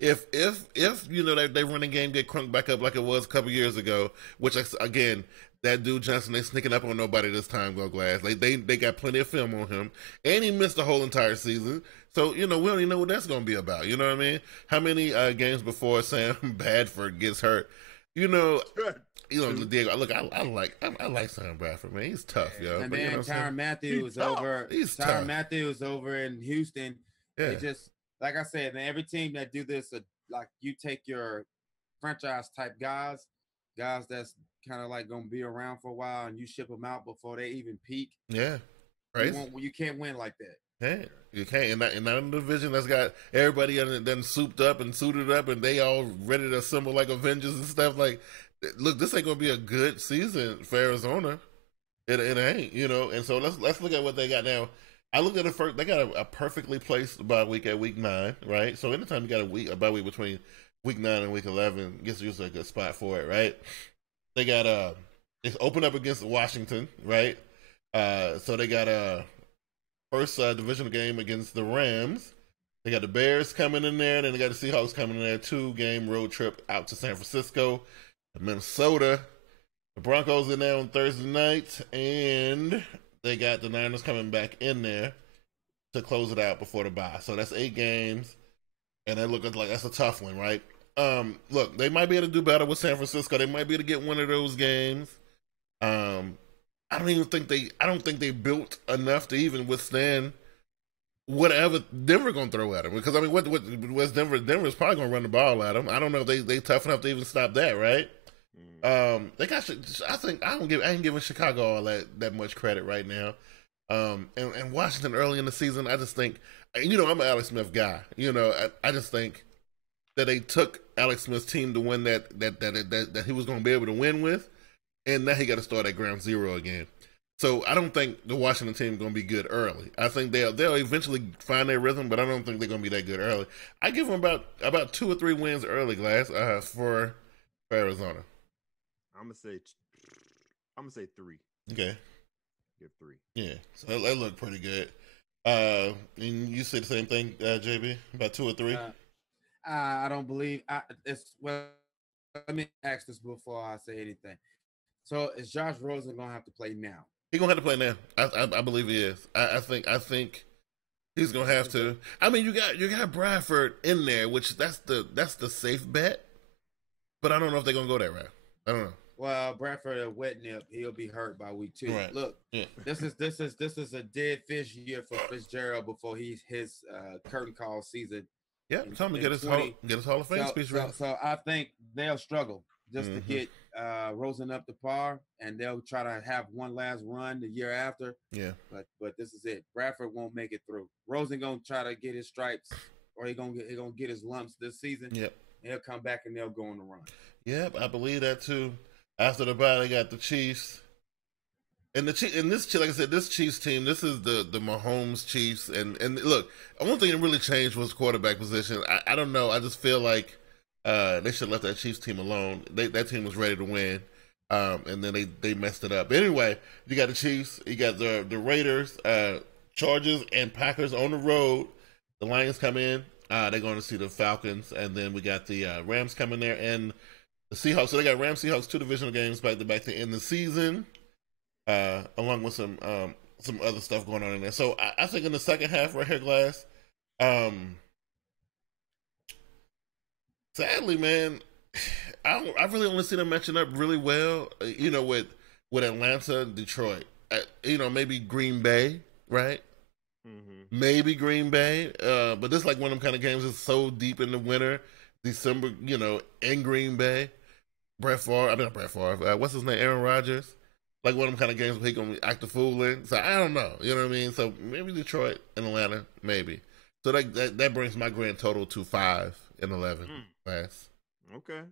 if that running game get crunked back up like it was a couple years ago, which again, that dude Johnson, they sneaking up on nobody this time. Go Glass, they got plenty of film on him, and he missed the whole entire season. So we don't even know what that's going to be about. You know what I mean? How many games before Sam Bradford gets hurt? Diego. Look, I like Sam Bradford, man. He's tough, yo. And then Tyrann Mathieu was over. Tyrann Mathieu was over in Houston. Yeah. They just, like I said, man, every team that do this, like you take your franchise type guys that's kind of like gonna be around for a while, and you ship them out before they even peak. Yeah, right. You can't win like that. Yeah, you can't. And not in the division that's got everybody then souped up and suited up, and they all ready to assemble like Avengers and stuff. Like, look, this ain't gonna be a good season for Arizona. It ain't, And so let's look at what they got now. I looked at it first. They got a perfectly placed bye week at week 9, right? So anytime you got a bye week between week 9 and week 11, gets usually a good spot for it, right? They got it's open up against Washington, right? So they got first divisional game against the Rams. They got the Bears coming in there. Then they got the Seahawks coming in there. 2-game road trip out to San Francisco, Minnesota. The Broncos in there on Thursday night. And they got the Niners coming back in there to close it out before the bye. So that's 8 games. And that looks like that's a tough one, right? Look, they might be able to do better with San Francisco. They might be able to get one of those games. I don't think they built enough to even withstand whatever Denver gonna throw at them. Because what's Denver's probably gonna run the ball at them. I don't know if they tough enough to even stop that, right? They got. I ain't giving Chicago all that much credit right now. And Washington early in the season, I just think, I'm an Alex Smith guy. I just think that they took Alex Smith's team to win that he was gonna be able to win with. and now he got to start at ground zero again. So I don't think the Washington team is going to be good early. I think they'll eventually find their rhythm, but I don't think they're going to be that good early. I give them about 2 or 3 wins early, Glass, for Arizona. I'm gonna say 3. Okay. Give 3. Yeah, so that looked pretty good. And you said the same thing, JB, about 2 or 3. I don't believe well. Let me ask this before I say anything. So is Josh Rosen gonna have to play now? He's gonna have to play now. I believe he is. I think he's gonna have to. I mean, you got Bradford in there, which that's the safe bet. But I don't know if they're gonna go that route. I don't know. Well, Bradford a wet nip. He'll be hurt by week 2. Right. Look, this is a dead fish year for Fitzgerald before his curtain call season. Yeah, time to get his Hall of Fame speech ready. So I think they'll struggle just to get Rosen up to par, and they'll try to have one last run the year after. Yeah. But this is it. Bradford won't make it through. Rosen gonna try to get his stripes, or he gonna get his lumps this season. Yep. And he'll come back and they'll go on the run. Yep, I believe that too. After the bye, they got the Chiefs. And like I said, this Chiefs team, this is the Mahomes Chiefs. And look, one thing that really changed was quarterback position. I don't know. I just feel like they should let that Chiefs team alone. That team was ready to win, and then they messed it up. Anyway, you got the Chiefs, you got the Raiders, Chargers, and Packers on the road. The Lions come in. They're going to see the Falcons, and then we got the Rams coming there and the Seahawks. So they got Rams, Seahawks, 2 divisional games back to end the season. Along with some other stuff going on in there. So I think in the second half right here, Glass, sadly, man, I really only see them matching up really well, with Atlanta, Detroit, maybe Green Bay, right? Mm-hmm. Maybe Green Bay, but this is like one of them kind of games that's so deep in the winter, December, in Green Bay. What's his name? Aaron Rodgers. Like one of them kind of games where he gonna act a fool in. So I don't know. You know what I mean? So maybe Detroit and Atlanta, maybe. So that brings my grand total to 5 and 11. Last. Okay.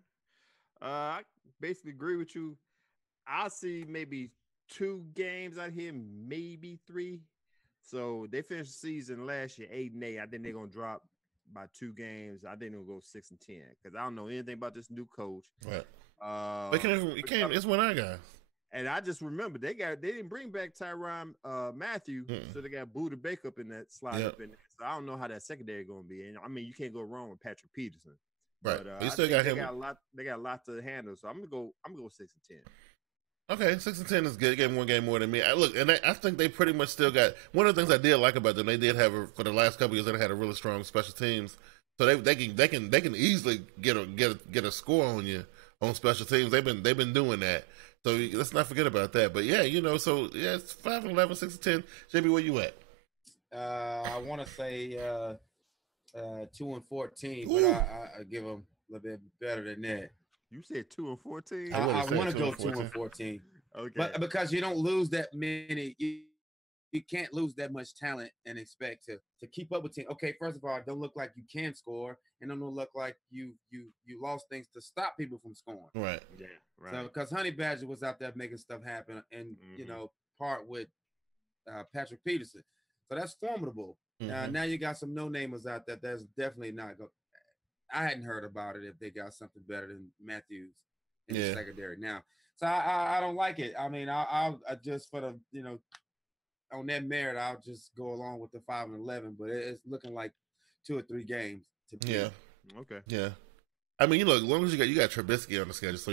I basically agree with you. I see maybe 2 games out here, maybe 3. So they finished the season last year 8-8. I think they're gonna drop by 2 games. I think they'll go 6-10 because I don't know anything about this new coach. Right. It's one I got. And I just remember they didn't bring back Tyrann Mathieu, so they got Buda Baker up in that slot up in there. So I don't know how that secondary going to be. And I mean, you can't go wrong with Patrick Peterson. Right. But you still got him. They got a lot to handle. So I'm gonna go 6-10. Okay, 6-10 is good. They got 1 game more than me. I think they pretty much still got one of the things I did like about them. They did have for the last couple of years. They had a really strong special teams, so they can easily get a score on you on special teams. They've been doing that. So let's not forget about that. But yeah, it's 5 and 11, 6-10. JB, where you at? I want to say 2 and 14, but I give them a little bit better than that. You said 2 and 14. I want to go 2 and 14. Okay, but because you don't lose that many, you can't lose that much talent and expect to keep up with team. Okay, first of all, don't look like you can score, and don't look like you lost things to stop people from scoring. Right. Yeah. Right. So because Honey Badger was out there making stuff happen, and part with Patrick Peterson, so that's formidable. Now you got some no-namers out there that's definitely not going. I hadn't heard about it if they got something better than Matthews in the secondary now. So I don't like it. I mean, I'll just for the on that merit, I'll just go along with the 5 and 11. But it's looking like 2 or 3 games to be. Yeah. Okay. Yeah. I mean, as long as you got Trubisky on the schedule, so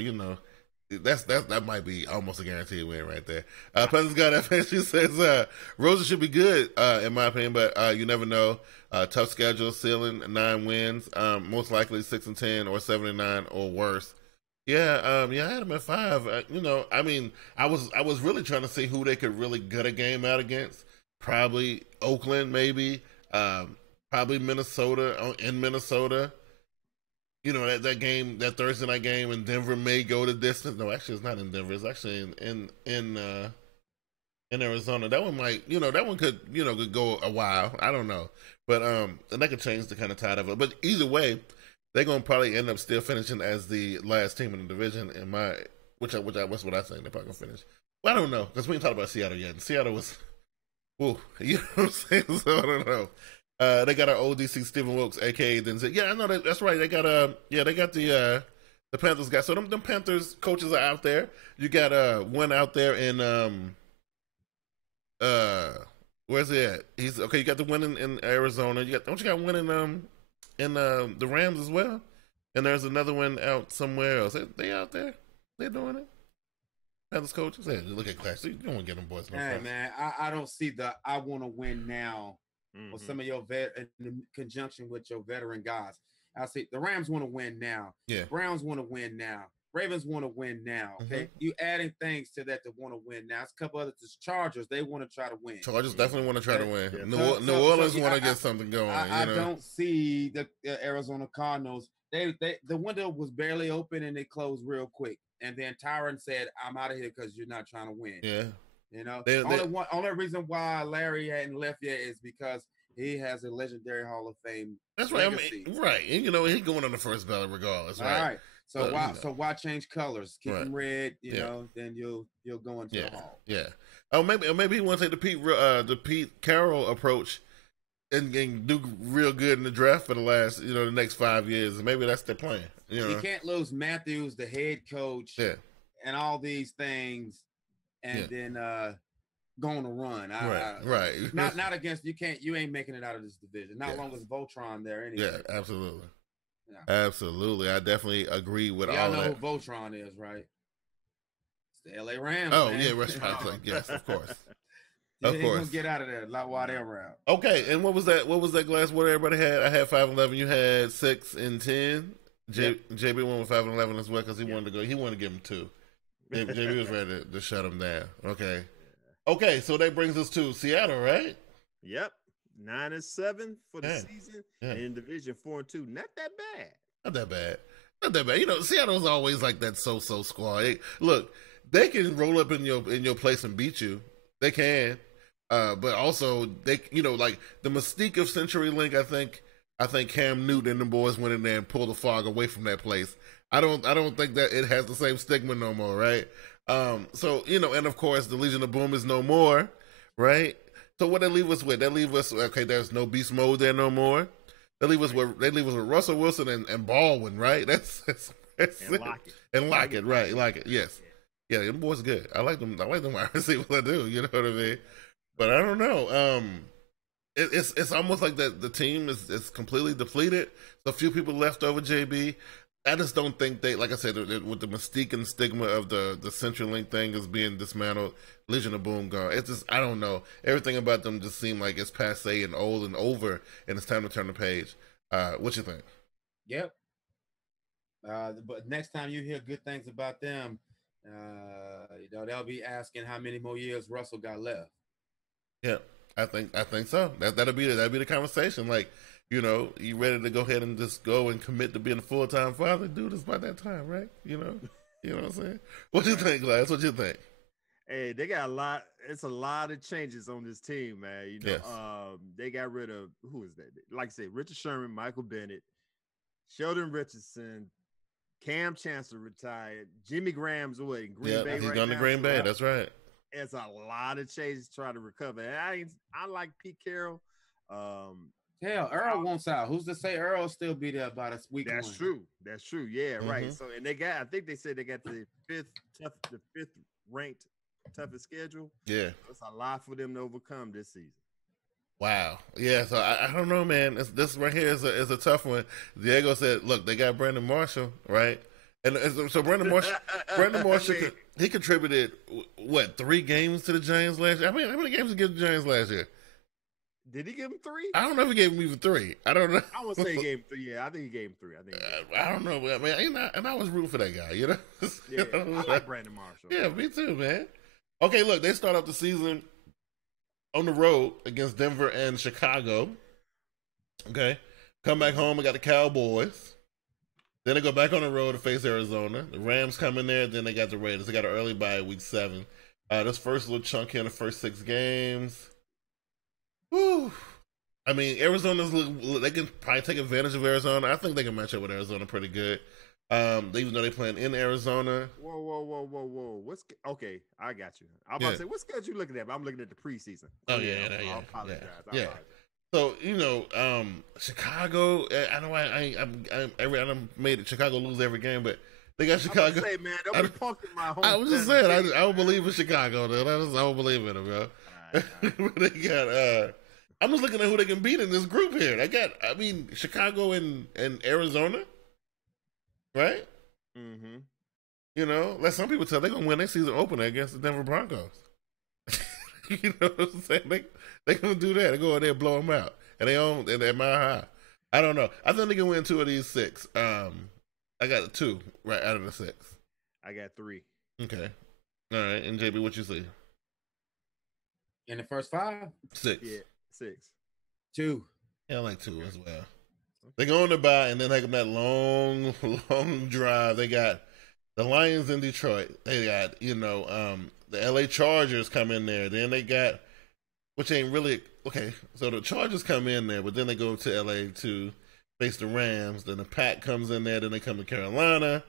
that might be almost a guaranteed win right there. President Scott FSU says Rosen should be good, in my opinion, but you never know. Tough schedule, ceiling 9 wins, most likely 6-10 or 7-9 or worse. Yeah, I had him at 5. I mean, I was really trying to see who they could really gut a game out against. Probably Oakland, maybe. Probably Minnesota in Minnesota. That game, that Thursday night game in Denver may go the distance. No, actually, it's not in Denver. It's actually in Arizona. That one might, that one could go a while. I don't know, but and that could change the kind of tide of it. But either way, they're gonna probably end up still finishing as the last team in the division, in my Which what's what I think they're probably gonna finish. Well, I don't know because we ain't talked about Seattle yet. And Seattle was, whoa, you know what I'm saying? So I don't know. They got our old DC Stephen Wilkes, aka Denzel. Yeah, I know that's right. They got they got the Panthers guy. So them Panthers coaches are out there. You got one out there in where's he at? He's okay. You got the one in Arizona. Don't you got one in the Rams as well? And there's another one out somewhere else. They out there. They doing it. Panthers coaches. Hey, look at Clash. You don't want to get them boys no Hey price. man, I don't see the I want to win now or some of your in conjunction with your veteran guys. I see the Rams want to win now. Yeah. Browns want to win now. Ravens want to win now. Okay, you adding things to that want to win now. It's a couple others. Chargers, they want to try to win. Chargers definitely want to try to win. Yeah. New Orleans want to get something going. I don't see the Arizona Cardinals. The window was barely open and they closed real quick. And then Tyron said, "I'm out of here because you're not trying to win." Yeah, you know. Only reason why Larry hadn't left yet is because he has a legendary Hall of Fame. That's right. Right, and he's going on the first ballot regardless. Right. All right. So why change colors? Keep them red. You know, then you'll go into the hall. Yeah. Oh, maybe he wants to take the Pete Carroll approach and do real good in the draft for the last the next 5 years. Maybe that's their plan. You can't lose Matthews, the head coach, and all these things, and then going to run. Right. Not against you ain't making it out of this division. Not long as Voltron there anyway. Yeah, absolutely. Yeah. Absolutely. I definitely agree with all know that. Who Voltron is, right? It's the LA Rams. Oh, man. yeah, right. Yes, of course. Of course. Gonna get out of there while they're around. Okay, and what was that glass what everybody had? I had 5-11. You had 6 and 10. JB went with 5-11 as well because he wanted to go. He wanted to give him 2. JB was ready to shut him down. Okay, so that brings us to Seattle, right? Yep, 9-7 for the season, in Division 4-2. Not that bad. Not that bad. Seattle's always like that so-so squad. Look, they can roll up in your place and beat you. They can, but also they, like the mystique of CenturyLink. I think Cam Newton and the boys went in there and pulled the fog away from that place. I don't think that it has the same stigma no more, right? So and of course the Legion of Boom is no more, right? So what they leave us with? They leave us there's no beast mode there no more. They leave us with Russell Wilson and Baldwin, right? That's and Lockett. And Lockett, right? Lockett, yes. Yeah, them boys good. I like them wide receivers. I do. You know what I mean? But I don't know. It's almost like that the team is completely depleted. So a few people left over. JB. I just don't think they, like I said, with the mystique and stigma of the CenturyLink thing is being dismantled. Legion of Boom gone. It's just I don't know. Everything about them just seemed like it's passe and old and over, and it's time to turn the page. What you think? Yep. But next time you hear good things about them. They'll be asking how many more years Russell got left. Yeah, I think so. That'll be the conversation. Like, you ready to go ahead and just go and commit to being a full-time father? Dude, it's about that time, right? You know what I'm saying? What you think, Glass? What you think? Hey, they got a lot. It's a lot of changes on this team, man. They got rid of who is that? Like I said, Richard Sherman, Michael Bennett, Sheldon Richardson. Cam Chancellor retired. Jimmy Graham's away. Green Bay he's gone to Green Bay. That's right. It's a lot of changes to try to recover. And I like Pete Carroll. Hell, Earl wants out. Who's to say Earl will still be there by this week? That's true. Yeah, right. So and I think they said they got the fifth ranked toughest schedule. Yeah, it's a lot for them to overcome this season. Wow. Yeah, so I don't know, man. This right here is a tough one. Diego said, look, they got Brandon Marshall, right? And so Brandon Marshall, he contributed, 3 games to the Giants last year? How many games did he give the Giants last year? Did he give him 3? I don't know if he gave him even 3. I don't know. I would say he gave him 3. Yeah, I think he gave him 3. I don't know. I mean, and I was rooting for that guy, Yeah, I like Brandon Marshall. Yeah, me too, man. Okay, look, they start off the season on the road against Denver and Chicago. Okay. Come back home, we got the Cowboys. Then they go back on the road to face Arizona. The Rams come in there, then they got the Raiders. They got an early bye week 7. This first little chunk here in the first 6 games. Whew. I mean, they can probably take advantage of Arizona. I think they can match up with Arizona pretty good. Even though they're playing in Arizona. Whoa. Okay, I got you. I'm about to say, what schedule you looking at? But I'm looking at the preseason. Oh, yeah. I apologize. Yeah. So, Chicago, I know I made it Chicago lose every game, but they got Chicago. I was say, man, don't be punking my home. I was just saying, I don't believe in Chicago, dude. I don't believe in them, bro. All right. They got, I'm just looking at who they can beat in this group here. Chicago and Arizona, right? Mm-hmm. Let some people tell they're going to win their season opener against the Denver Broncos. You know what I'm saying? They going to do that. They go in there and blow them out. And they're mile high. I don't know. I think they can win 2 of these 6. I got 2 right out of the 6. I got 3. Okay. All right. And JB, what you see? In the first 5? 6. Yeah, 6. 2. Yeah, I like 2 as well. They go on the bye, and then they come that long, long drive. They got the Lions in Detroit. They got, the LA Chargers come in there. Then they got, which ain't really, okay, so the Chargers come in there, but then they go to LA to face the Rams. Then the Pack comes in there. Then they come to Carolina.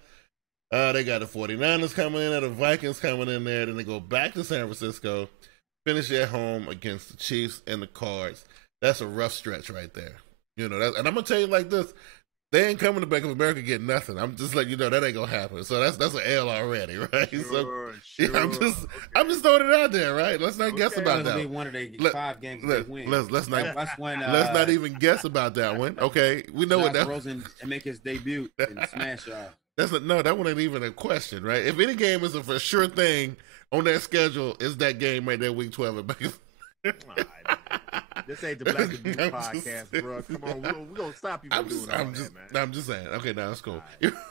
They got the 49ers coming in there, the Vikings coming in there. Then they go back to San Francisco, finish at home against the Chiefs and the Cards. That's a rough stretch right there. And I'm going to tell you like this. They ain't coming to Bank of America getting nothing. I'm just letting you know that ain't going to happen. So that's an L already, right? Sure. Yeah, I'm just throwing it out there, right? Let's not guess about that. Be one of the 5 games they win. Let's not. That's when, let's not even guess about that one. Okay, we know what that. Rosen and make his debut and smash y'all. That one ain't even a question, right? If any game is a for sure thing on that schedule, is that game right there, Week 12 at Bank of America. This ain't the Black and Blue podcast, bro. Come on, we're gonna stop you from doing all that, man. I'm just saying. Okay, now that's cool.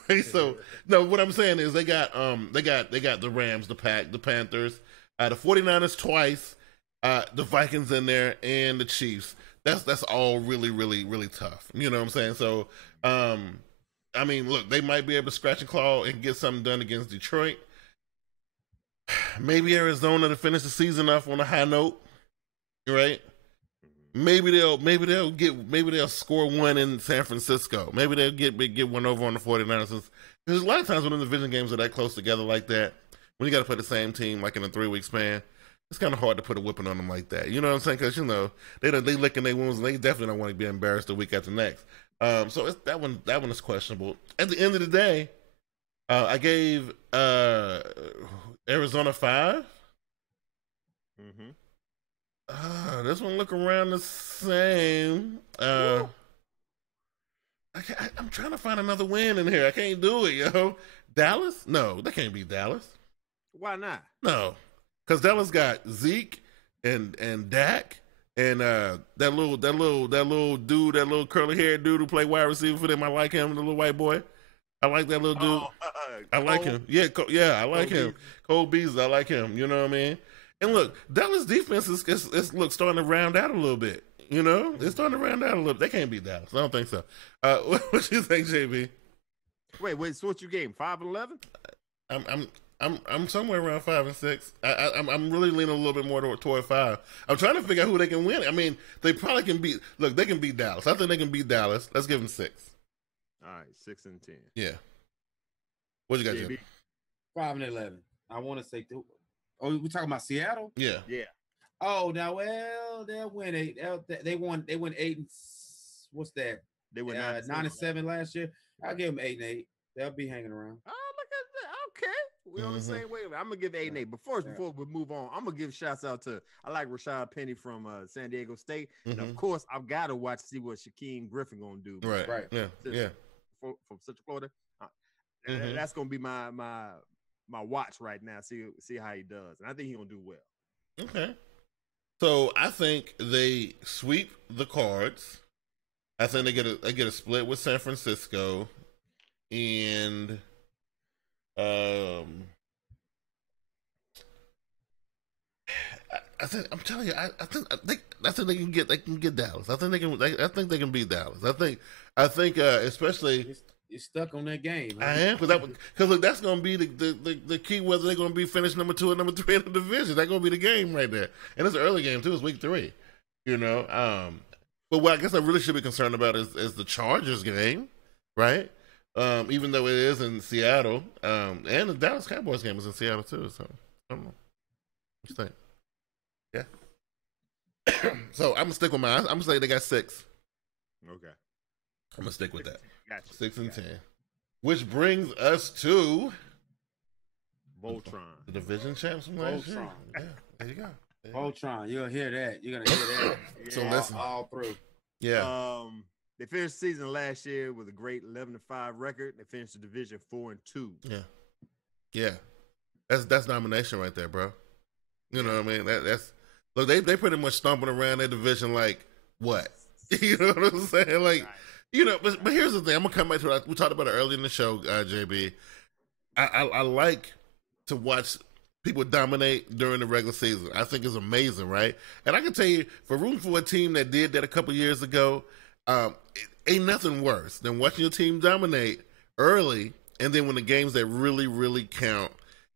Right. So, no, what I'm saying is they got the Rams, the Pack, the Panthers, the 49ers twice, the Vikings in there, and the Chiefs. That's all really, really, really tough. You know what I'm saying? So, look, they might be able to scratch and claw and get something done against Detroit. Maybe Arizona to finish the season off on a high note. Right? Maybe they'll score one in San Francisco. Maybe they'll get one over on the 49ers. Because a lot of times when the division games are that close together like that, when you got to play the same team like in a 3-week span, it's kind of hard to put a whipping on them like that. You know what I'm saying? Because they licking their wounds and they definitely don't want to be embarrassed the week after next. So that one is questionable. At the end of the day, I gave Arizona 5. Mm-hmm. This one look around the same. I'm trying to find another win in here. I can't do it, yo. Dallas? No, they can't beat Dallas. Why not? No, because Dallas got Zeke and Dak and that little dude, that little curly haired dude who play wide receiver for them. I like him, the little white boy. I like that little dude. I like him. Yeah, I like him. Cole Beasley, I like him. You know what I mean? And look, Dallas defense is starting to round out a little bit. It's starting to round out a little. They can't beat Dallas. I don't think so. What you think, JB? Wait. So what you gave? 5-11? I'm somewhere around 5 and 6. I'm really leaning a little bit more toward 5. I'm trying to figure out who they can win. They probably can beat. Look, they can beat Dallas. I think they can beat Dallas. Let's give them 6. All right, 6 and 10. Yeah. What you got, JB? 5 and 11. I want to say. Oh, we talking about Seattle? Yeah. Oh, now, they'll win 8. They won 8 and what's that? They were 9 and 7 last year. I'll give them 8 and 8. They'll be hanging around. Oh, look at that. Okay, we're on the same wave. I'm gonna give 8 and 8. But first, before we move on, I'm gonna give shouts out to I like Rashad Penny from San Diego State, and of course, I've got to watch see what Shaquem Griffin gonna do. Right. Yeah. From Central Florida, that's gonna be my watch right now. See how he does, and I think he's gonna do well. Okay. So I think they sweep the Cards. I think they get a split with San Francisco, and I think I'm telling you, I think they can get Dallas. I think they can beat Dallas. I think especially. You're stuck on that game. Huh? I am because look, that's going to be the key whether they're going to be finished number 2 or number 3 in the division. That's going to be the game right there, and it's an early game too. It's week 3, But what I guess I really should be concerned about is the Chargers game, right? even though it is in Seattle. And the Dallas Cowboys game is in Seattle too. So I don't know. What you think? Yeah. So I'm gonna stick with mine. I'm gonna say they got 6. Okay. I'm gonna stick with that. Gotcha. 6 and 10. Which brings us to Voltron. The division champs from last year. Yeah, there you go. Voltron, you'll hear that. You're gonna hear that. So listen, all through. Yeah. They finished the season last year with a great 11-5 record. They finished the division 4-2. Yeah. That's domination right there, bro. You know what I mean? That's look. They pretty much stomping around their division like what? You know what I'm saying? Like. Right. You know, but here's the thing. I'm gonna come back to it. We talked about it earlier in the show, JB. I like to watch people dominate during the regular season. I think it's amazing, right? And I can tell you, for rooting for a team that did that a couple years ago, ain't nothing worse than watching your team dominate early, and then when the games that really, really count,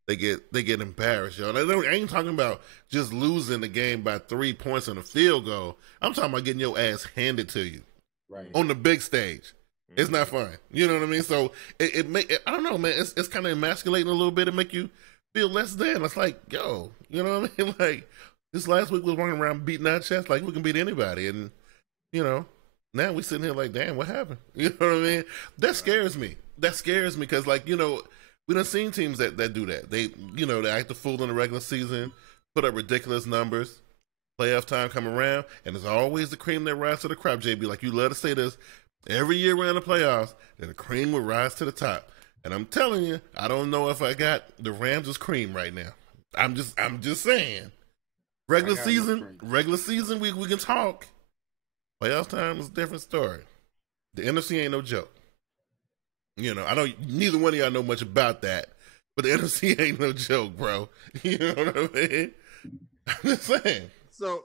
they get embarrassed, yo. I ain't talking about just losing the game by 3 points on a field goal. I'm talking about getting your ass handed to you. Right. On the big stage. It's not fun. You know what I mean? So I don't know, man. It's kind of emasculating a little bit and make you feel less than. It's like, yo, you know what I mean? Like, this last week we was running around beating our chest like we can beat anybody. And, you know, now we sitting here like, damn, what happened? You know what I mean? That scares me. That scares me because, like, you know, we done seen teams that do that. They, you know, they act the fool in the regular season, put up ridiculous numbers. Playoff time come around, and there's always the cream that rises to the crop, JB. Like, you love to say this every year around the playoffs, that the cream will rise to the top. And I'm telling you, I don't know if I got the Rams' cream right now. I'm just saying. Regular season, we can talk. Playoff time is a different story. The NFC ain't no joke. You know, I know neither one of y'all know much about that, but the NFC ain't no joke, bro. You know what I mean? I'm just saying. So,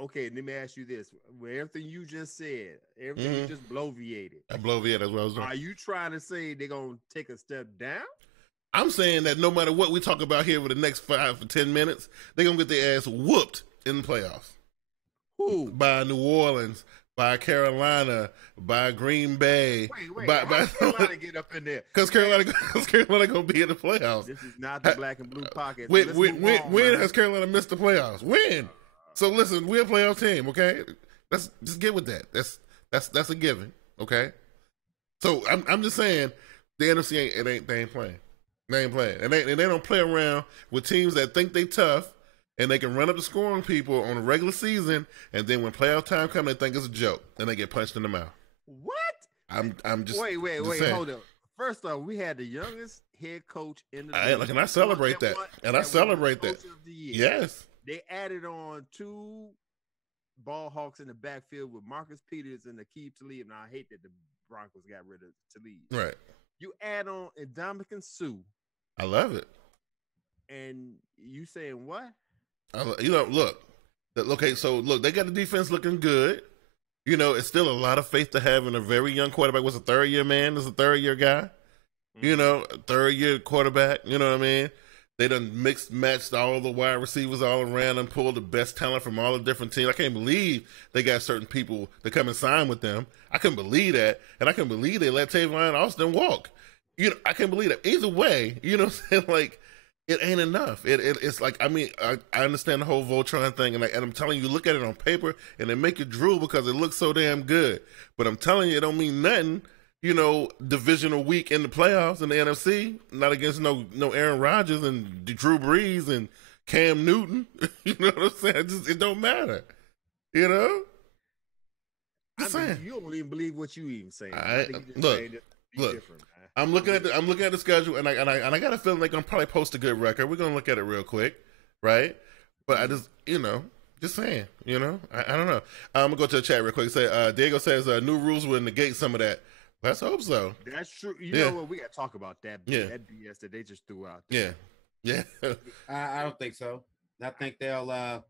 okay, let me ask you this. With everything you just said, everything you just bloviated. I bloviated as well. As well. Are you trying to say they're going to take a step down? I'm saying that no matter what we talk about here for the next 5 to 10 minutes, they're going to get their ass whooped in the playoffs. Who? By New Orleans, by Carolina, by Green Bay. Wait. How does Carolina get up in there? Because Carolina going to be in the playoffs. This is not the black and blue pocket. When has Carolina missed the playoffs? When? So listen, we're a playoff team, okay? Let's just get with that. That's a given, okay? So I'm just saying the NFC they ain't playing. They ain't playing, and they don't play around with teams that think they tough and they can run up the score on people on a regular season, and then when playoff time comes, they think it's a joke and they get punched in the mouth. What? I'm just wait, saying. Hold up. First off, we had the youngest head coach in the league. And I celebrate that. And I celebrate that. Yes. They added on 2 ball hawks in the backfield with Marcus Peters and Aqib Talib. Now, I hate that the Broncos got rid of Talib. Right. You add on Ndamukong Suh. I love it. And you saying what? You know, look. Okay, so look, they got the defense looking good. You know, it's still a lot of faith to have in a very young quarterback. Was a third-year man? Is a third-year guy? You know, a third-year quarterback. You know what I mean? They done matched all the wide receivers all around and pulled the best talent from all the different teams. I can't believe they got certain people that come and sign with them. I couldn't believe that. And I couldn't believe they let Tavon Austin walk. You know, I can't believe that. Either way, you know what I'm saying? Like, it ain't enough. It's like, I mean, I understand the whole Voltron thing, and I'm telling you, look at it on paper, and they make you drool because it looks so damn good. But I'm telling you, it don't mean nothing. You know, divisional week in the playoffs in the NFC, not against no Aaron Rodgers and Drew Brees and Cam Newton. You know what I'm saying? It don't matter. You know? Just saying. You don't even believe what you even saying. Look. I'm looking at the schedule, and I got a feeling they're gonna probably post a good record. We're gonna look at it real quick, right? But I just, you know, just saying, you know, I don't know. I'm gonna go to the chat real quick. Say, Diego says new rules will negate some of that. Let's hope so. That's true. You know what? We got to talk about that. That BS that they just threw out there. Yeah. I don't think so. I think they'll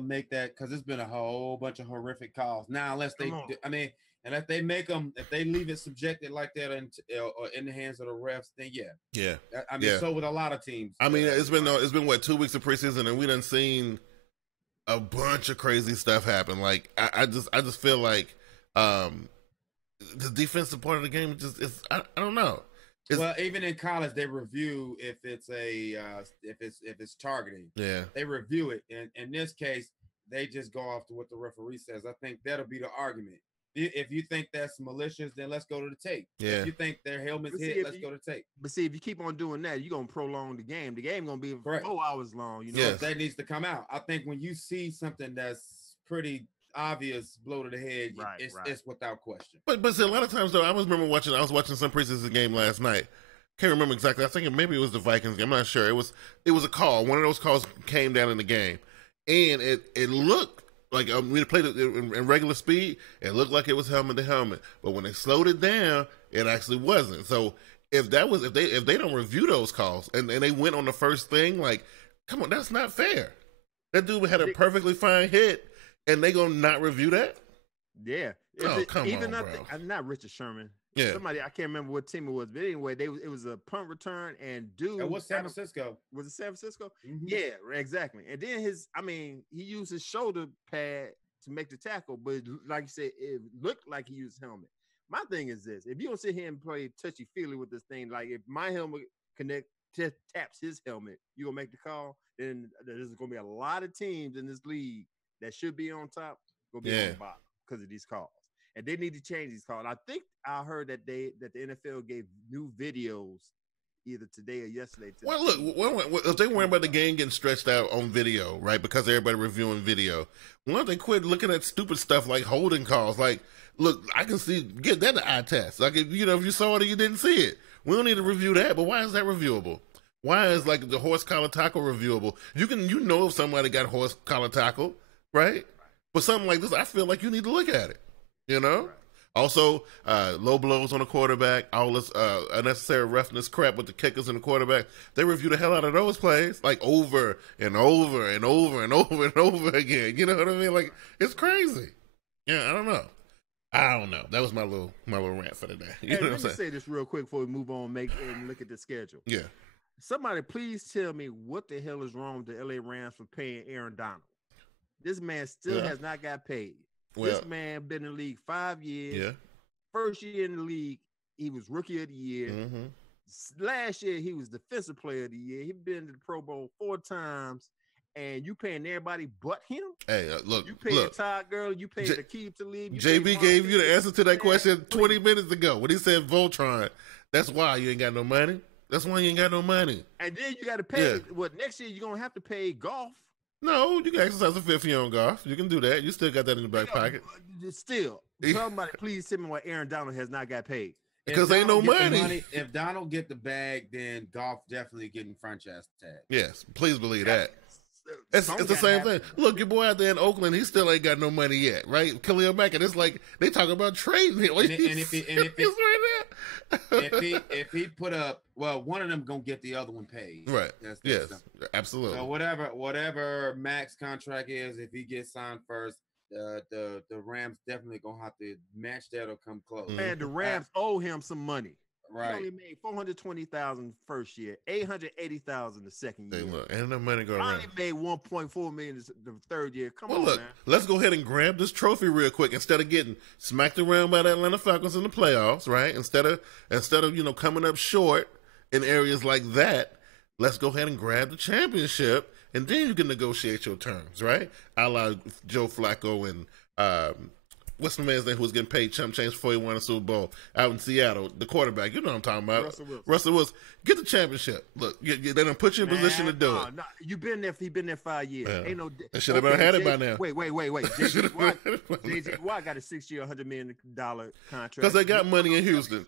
make that because it's been a whole bunch of horrific calls. Now, unless they make them, if they leave it subjected like that or in the hands of the refs, then yeah. I mean, so with a lot of teams. I mean, it's been what, 2 weeks of preseason, and we done seen a bunch of crazy stuff happen. Like I just feel like the defensive part of the game just is. I don't know. Well, even in college, they review if it's if it's targeting. Yeah, they review it. And in this case, they just go off to what the referee says. I think that'll be the argument. If you think that's malicious, then let's go to the tape. Yeah. If you think their helmets hit, let's go to tape. But see, if you keep on doing that, you're gonna prolong the game. The game gonna be 4 hours long. You know, yes. That needs to come out. I think when you see something that's pretty obvious blow to the head, it's without question. But see, a lot of times though, I was watching some preseason game last night. Can't remember exactly. I think maybe it was the Vikings game. I'm not sure. It was a call. One of those calls came down in the game, and it looked like we played it in regular speed. It looked like it was helmet to helmet, but when they slowed it down, it actually wasn't. So if they don't review those calls and they went on the first thing, like, come on, that's not fair. That dude had a perfectly fine hit, and they gonna not review that? Yeah. Come on, bro. I'm not Richard Sherman. Yeah. Somebody, I can't remember what team it was, but anyway, it was a punt return, and dude. It was San Francisco. Was it San Francisco? Mm-hmm. Yeah, exactly. And then he used his shoulder pad to make the tackle, but like you said, it looked like he used helmet. My thing is this: if you don't sit here and play touchy feely with this thing, like if my helmet taps his helmet, you gonna make the call. Then there's gonna be a lot of teams in this league that should be on top, gonna be on the bottom because of these calls. And they need to change these calls. I think I heard that the NFL gave new videos either today or yesterday. Well, look, if they worry about the game getting stretched out on video, right, because everybody reviewing video, why don't they quit looking at stupid stuff like holding calls? Like, look, I can get that an eye test. Like, if you saw it or you didn't see it, we don't need to review that. But why is that reviewable? Why is like the horse collar tackle reviewable? You know if somebody got horse collar tackle, right? But something like this, I feel like you need to look at it. You know? Right. Also, low blows on the quarterback, all this unnecessary roughness crap with the kickers and the quarterback. They review the hell out of those plays, like over and over and over and over and over again. You know what I mean? Like, it's crazy. Yeah, I don't know. That was my little rant for today. You know what I'm saying? Let me say this real quick before we move on and look at the schedule. Yeah. Somebody please tell me what the hell is wrong with the LA Rams for paying Aaron Donald. This man still has not got paid. Well, this man been in the league 5 years. Yeah. First year in the league, he was rookie of the year. Mm-hmm. Last year, he was defensive player of the year. He been to the Pro Bowl 4 times, and you paying everybody but him? Hey, look. You paying Todd Gurley. You paying Akeem Talib. JB gave you the answer to that question 20 minutes ago when he said Voltron. That's why you ain't got no money. That's why you ain't got no money. And then you got to pay. Well, next year you're going to have to pay golf. No, you can exercise a fifth year on golf. You can do that. You still got that in the back pocket. Still, somebody please tell me why Aaron Donald has not got paid. Because ain't no money. If Donald get the bag, then golf definitely getting franchise tag. Yes, please believe that. It's the same thing. Look, your boy out there in Oakland, he still ain't got no money yet, right? Khalil Mack, and it's like they talk about trading him. If he put up, well, one of them gonna get the other one paid. Right. Yes. Absolutely. So whatever Max contract is, if he gets signed first, the Rams definitely gonna have to match that or come close. Man, the Rams owe him some money. Right. He only made $420,000 first year, $880,000 the second year. Hey, look, ain't no money going around. He made $1.4 million the third year. Come on, look, man. Let's go ahead and grab this trophy real quick instead of getting smacked around by the Atlanta Falcons in the playoffs, right? Instead of coming up short in areas like that, let's go ahead and grab the championship, and then you can negotiate your terms, right? A la Joe Flacco and what's the man's name who was getting paid chump change before he won a Super Bowl out in Seattle? The quarterback, you know what I'm talking about. Russell Wilson. Get the championship. Look, they done put you in position to do it. No, you been there. He been there 5 years. Yeah. Ain't no. They should have had it by now. Wait. JJ Watt got a 6-year, $100 million contract because they got money in Houston.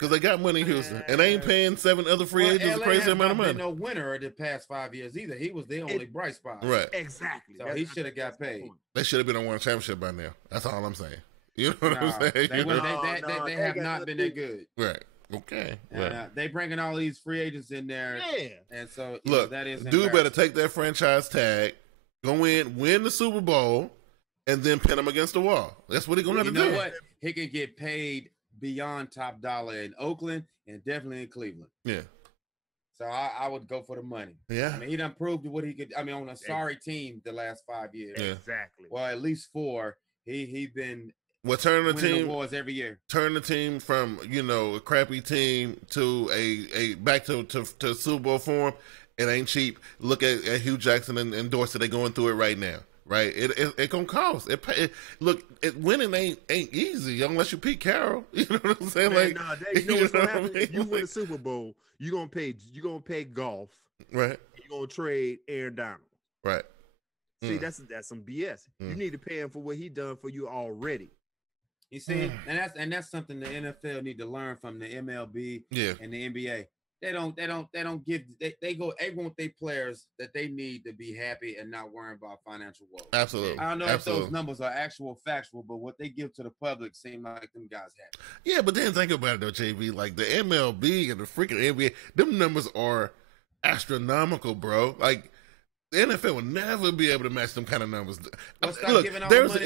And they ain't paying 7 other free agents a crazy amount of money. No winner the past 5 years either. He was the only bright spot. Right. Exactly. So he should have got paid. They should have been on one championship by now. That's all I'm saying. You know what I'm saying? They have not been that good. Right. Okay. And, they bringing all these free agents in there. Yeah. And so look, that is dude better take that franchise tag, go in, win the Super Bowl, and then pin him against the wall. That's what he's gonna have to do. You know what? He can get paid beyond top dollar in Oakland and definitely in Cleveland. Yeah. So I would go for the money. Yeah. I mean, he done proved what he could. I mean, on a sorry team the last 5 years. Yeah. Exactly. Well, at least 4. He been Well, turn the team awards every year. Turn the team from a crappy team to a back to Super Bowl form. It ain't cheap. Look at Hugh Jackson and Dorsey. They're going through it right now. Right? It gonna cost. Winning ain't easy unless you Pete Carroll. You know what I'm saying? Man, what's gonna happen? If you win a Super Bowl, you're gonna pay golf. Right. You're gonna trade Aaron Donald. Right. See, that's some BS. You need to pay him for what he done for you already. You see, and that's something the NFL need to learn from the MLB and the NBA. They want their players that they need to be happy and not worrying about financial woes. Absolutely. I don't know if those numbers are factual, but what they give to the public seem like them guys happy. Yeah, but then think about it though, JV. Like the MLB and the freaking NBA, them numbers are astronomical, bro. Like the NFL will never be able to match them kind of numbers. Well, stop giving all the money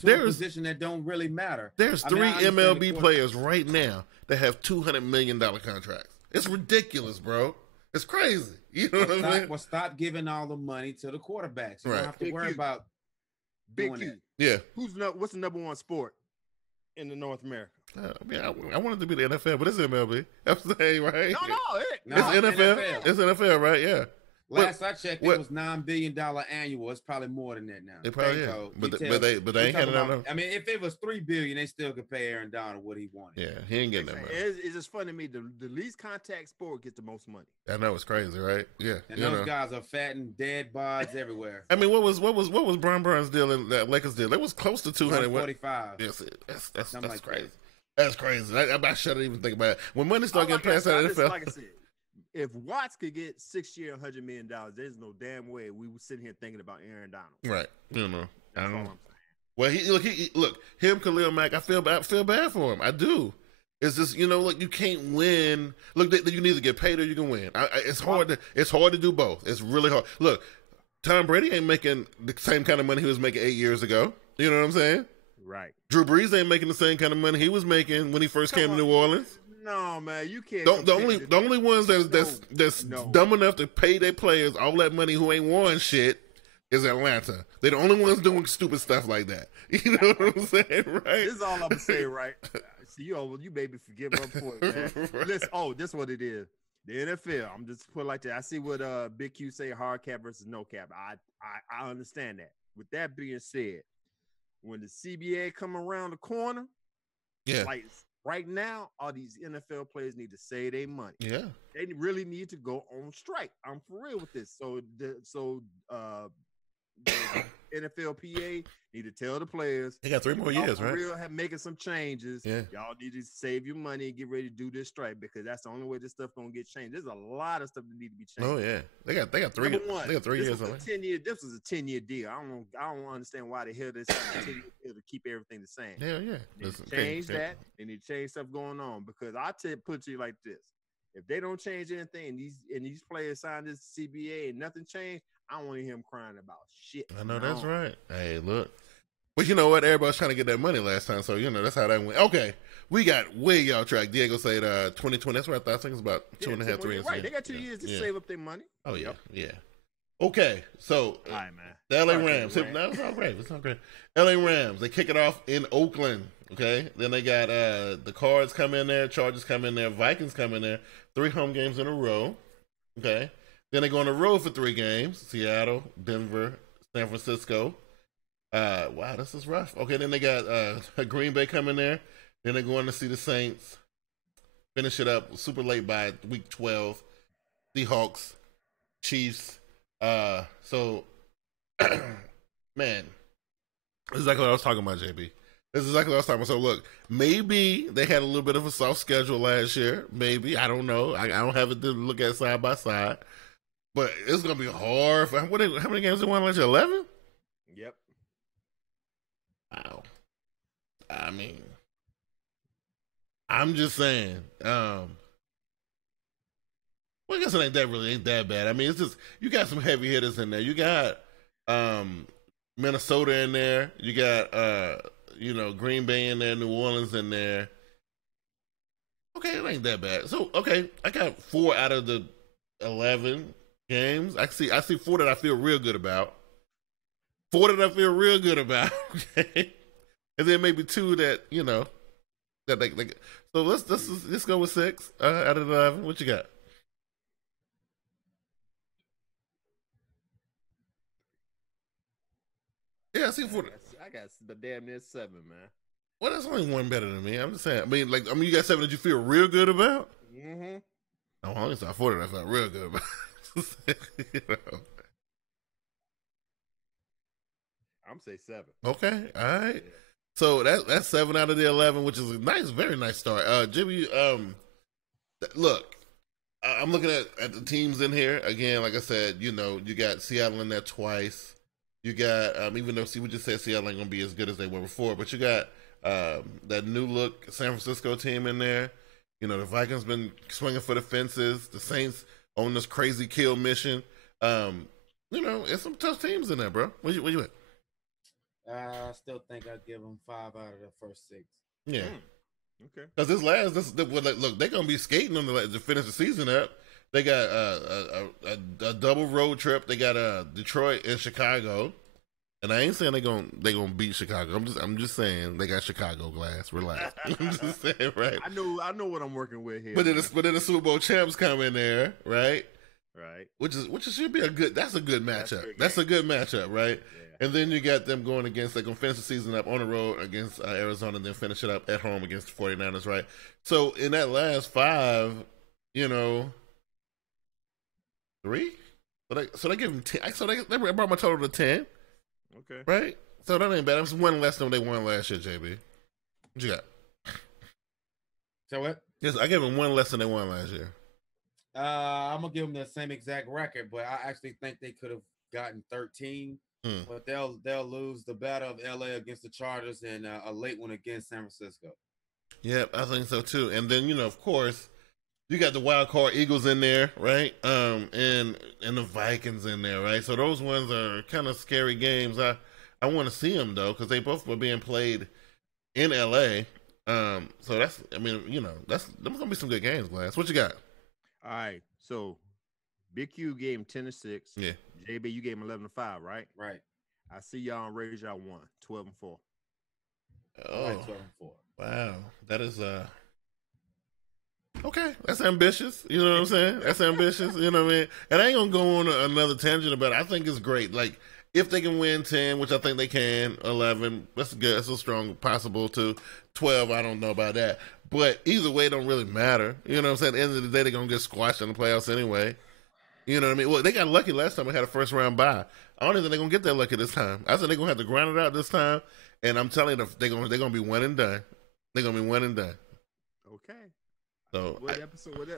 to a position that don't really matter. There's three MLB players right now that have $200 million contracts. It's ridiculous, bro. It's crazy. You know what I mean? Well, stop giving all the money to the quarterbacks. You don't have to worry about Big Q. Yeah. What's the number one sport in the North America? I want it to be the NFL, but it's MLB. I'm saying, right? No, it's NFL. It's NFL, right? Yeah. Last I checked, it was $9 billion annual. It's probably more than that now. It probably is. But they ain't handing out. I mean, if it was $3 billion, they still could pay Aaron Donald what he wanted. Yeah, he ain't getting that money. It's just funny to me. The least contact sport gets the most money. I know, it's crazy, right? Yeah, and those guys are fat and dead bods everywhere. I mean, what was Brian Burns' deal in that Lakers deal? It was close to 245. Yes, that's like crazy. That's crazy. I shouldn't even think about it. When money start getting passed out of the NFL. Like I said, if Watts could get 6 year, $100 million, there's no damn way we were sitting here thinking about Aaron Donald. Right. I don't know. Well, him, Khalil Mack. I feel bad for him. I do. It's just look, you can't win. Look, you need to get paid or you can win. It's hard to do both. It's really hard. Look, Tom Brady ain't making the same kind of money he was making 8 years ago. You know what I'm saying? Right. Drew Brees ain't making the same kind of money he was making when he first came to New Orleans. No, man, you can't. The only ones that's dumb enough to pay their players all that money who ain't won shit is Atlanta. They're the only ones doing stupid stuff like that. You know what I'm saying, right? This is all I'm saying, right? See, you made me forgive my point, man. Listen, this is what it is. The NFL. I'm just put it like that. I see what Big Q say: hard cap versus no cap. I understand that. With that being said, when the CBA come around the corner, like. Right now, all these NFL players need to save their money. Yeah, they really need to go on strike. I'm for real with this. So the NFLPA need to tell the players they got 3 more years, right? Real, making some changes. Yeah, y'all need to save your money and get ready to do this strike because that's the only way this stuff gonna get changed. There's a lot of stuff that need to be changed. Oh yeah, they got 3. They got 3 years on it. 10 year. This was a 10-year deal. I don't understand why the hell they signed a 10-year deal to keep everything the same. Yeah. They need to change that. They need to change stuff going on because put you like this: if they don't change anything and these players sign this CBA and nothing changed, I don't want to hear them crying about shit. I know that's right. Hey, look. But you know what? Everybody's trying to get that money last time, so that's how that went. Okay, we got way off track. Diego said 2020. That's what I thought. I think it's about 2.5, 3 years. Right, they got 2 years to save up their money. Oh yeah, yeah. Okay, so all right, man. The LA Rams. No, it's all great. It's all great. LA Rams. They kick it off in Oakland. Okay, then they got the Cards come in there, Chargers come in there, Vikings come in there. 3 home games in a row. Okay, then they go on the road for 3 games: Seattle, Denver, San Francisco. Wow, this is rough. Okay, then they got Green Bay coming there. Then they're going to see the Saints. Finish it up super late by week 12. Seahawks, Chiefs. So, man, this is exactly what I was talking about, JB. This is exactly what I was talking about. So, look, maybe they had a little bit of a soft schedule last year. Maybe. I don't know. I don't have it to look at side by side. But it's going to be hard. How many games they won last year? 11? Yep. Wow. I mean, I'm just saying. Well, I guess it ain't that bad. I mean, it's just you got some heavy hitters in there. You got Minnesota in there. You got Green Bay in there, New Orleans in there. Okay, it ain't that bad. So okay, I got 4 out of the 11 games. I see 4 that I feel real good about. 4 that I feel real good about. Okay. and then maybe 2 that that they. So let's go with 6 out of 11. What you got? Yeah, I see. I got the damn near 7, man. Well, that's only 1 better than me. I'm just saying. I mean, you got 7 that you feel real good about. Mm-hmm. I only saw 4 that I felt real good about. I'm say 7. Okay, all right. Yeah. So that's 7 out of the 11, which is a nice, very nice start. Jimmy, look, I'm looking at the teams in here again. Like I said, you got Seattle in there twice. You got even though we just said Seattle ain't gonna be as good as they were before, but you got that new look San Francisco team in there. The Vikings been swinging for the fences. The Saints on this crazy kill mission. It's some tough teams in there, bro. Where you at? I still think I'd give them 5 out of the first 6. Yeah. Okay. Because look, they're gonna be skating on to finish the season up. They got a double road trip. They got Detroit and Chicago, and I ain't saying they gonna beat Chicago. I'm just saying they got Chicago glass. Relax. I'm just saying, right? I know what I'm working with here. But then the Super Bowl champs come in there, right? Right. Which should be a good. That's a good matchup. That's a good matchup, right? Yeah. And then you got them going against. They're gonna finish the season up on the road against Arizona, and then finish it up at home against the 49ers, right? So in that last 5, 3. So they give them 10. So they brought my total to 10. Okay. Right. So that ain't bad. That's 1 less than they won last year, JB. What you got? So what? Yes, I gave them 1 less than they won last year. I'm gonna give them the same exact record, but I actually think they could have gotten 13. But they'll lose the battle of LA against the Chargers and a late one against San Francisco. Yep, I think so too. And then of course, you got the wild card Eagles in there, right? And the Vikings in there, right? So those ones are kind of scary games. I want to see them though because they both were being played in LA. So that's gonna be some good games, Glass. What you got? All right, so Big Q gave him 10-6. Yeah. JB, you gave him 11-5, right? Right. I see y'all on raise y'all 1, 12-4. Oh, right, 12-4. Wow, that is okay. That's ambitious. You know what I'm saying? That's ambitious. You know what I mean? And I ain't gonna go on another tangent about it. I think it's great. Like if they can win 10, which I think they can, 11, that's good. That's a strong possible to 12. I don't know about that. But either way, it don't really matter. You know what I'm saying? At the end of the day, they're going to get squashed in the playoffs anyway. You know what I mean? Well, they got lucky last time they had a first-round bye. I don't even think they're going to get that lucky this time. I think they're going to have to grind it out this time. And I'm telling you, they're going to be 1 and done. They're going to be 1 and done. Okay. So what episode?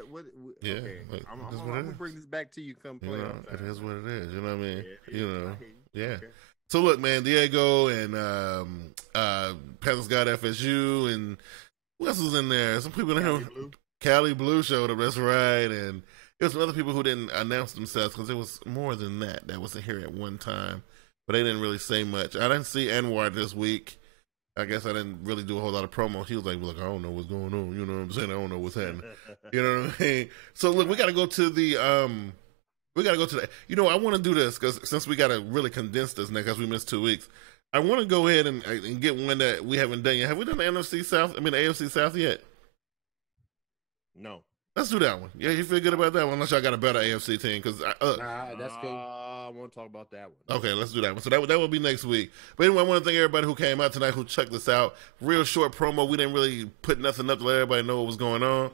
Yeah. Okay. I'm going to bring this back to you come playoff time. It is what it is. You know what I mean? Yeah. Yeah. Okay. So, look, man, Diego and Panthers got FSU and who else was in there? Some people in here. Cali Blue showed up. That's right. And there was some other people who didn't announce themselves because there was more than that was here at one time. But they didn't really say much. I didn't see Anwar this week. I guess I didn't really do a whole lot of promo. He was like, look, I don't know what's going on. You know what I'm saying? I don't know what's happening. You know what I mean? So, look, we got to go to the I want to do this because since we got to really condense this now because we missed 2 weeks. I want to go ahead and get one that we haven't done yet. Have we done the NFC South? The AFC South yet? No. Let's do that one. Yeah, you feel good about that one? Unless y'all got a better AFC team. Cause that's cool. I want to talk about that one. Okay, let's do that one. So that will be next week. But anyway, I want to thank everybody who came out tonight, who checked this out. Real short promo. We didn't really put nothing up to let everybody know what was going on.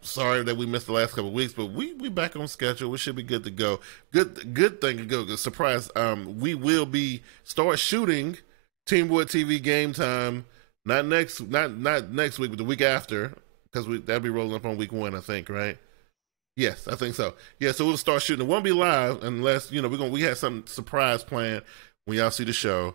Sorry that we missed the last couple of weeks, but we back on schedule. We should be good to go. Good thing to go. Good surprise. We will be start shooting TeamBoydTV game time. Not next week, but the week after, because that'll be rolling up on week 1, I think, right? Yes, I think so. Yeah, so we'll start shooting. It won't be live unless we have some surprise planned when y'all see the show.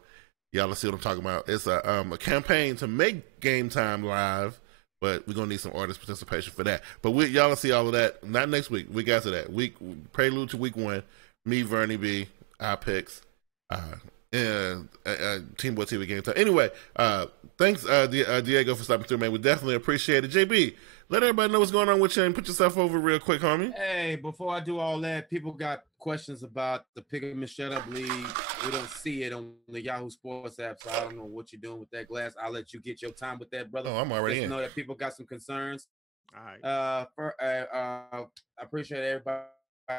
Y'all will see what I'm talking about. It's a campaign to make game time live. But we're gonna need some artist participation for that. But y'all will see all of that. Not next week. Week after that. Prelude to week 1. Me, Vernie B, our picks. Yeah, Team Boy TV game time. Anyway, thanks, Diego, for stopping through, man. We definitely appreciate it. JB, let everybody know what's going on with you and put yourself over real quick, homie. Hey, before I do all that, people got questions about the Pick 'em and Shut Up League. We don't see it on the Yahoo Sports app, so I don't know what you're doing with that, Glass. I'll let you get your time with that, brother. Oh, I'm already in. Know that people got some concerns. All right. I appreciate everybody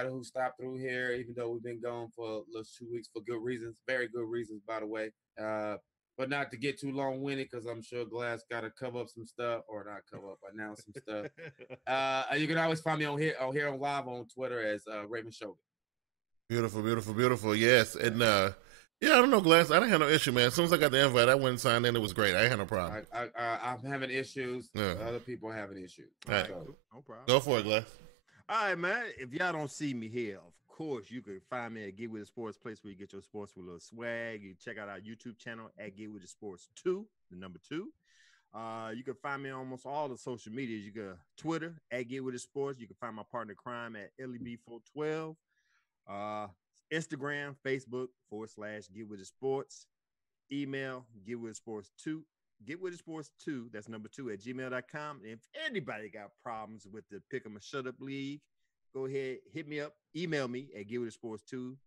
who stopped through here, even though we've been gone for 2 weeks for good reasons, very good reasons, by the way. But not to get too long-winded, because I'm sure Glass got to cover up some stuff, or not cover up, announce some stuff. You can always find me on here on live on Twitter as Raymond Shogun. Beautiful, beautiful, beautiful. Yes, and yeah, I don't know, Glass. I didn't have no issue, man. As soon as I got the invite, I went and signed in. It was great. I ain't had no problem. I'm having issues. Yeah. Other people are having issues. All right. So, No problem. Go for it, Glass. All right, man. If y'all don't see me here, of course, you can find me at Get With The Sports, place where you get your sports with a little swag. You can check out our YouTube channel at Get With The Sports 2, the number 2. You can find me on almost all the social medias. You can Twitter at Get With The Sports. You can find my partner in crime at LEB412. Instagram, Facebook /Get With The Sports. Email GetWithTheSports2. GetWithTheSports2, that's number 2 at gmail.com. If anybody got problems with the Pick 'em and Shut Up League, go ahead, hit me up, email me at GetWithTheSports2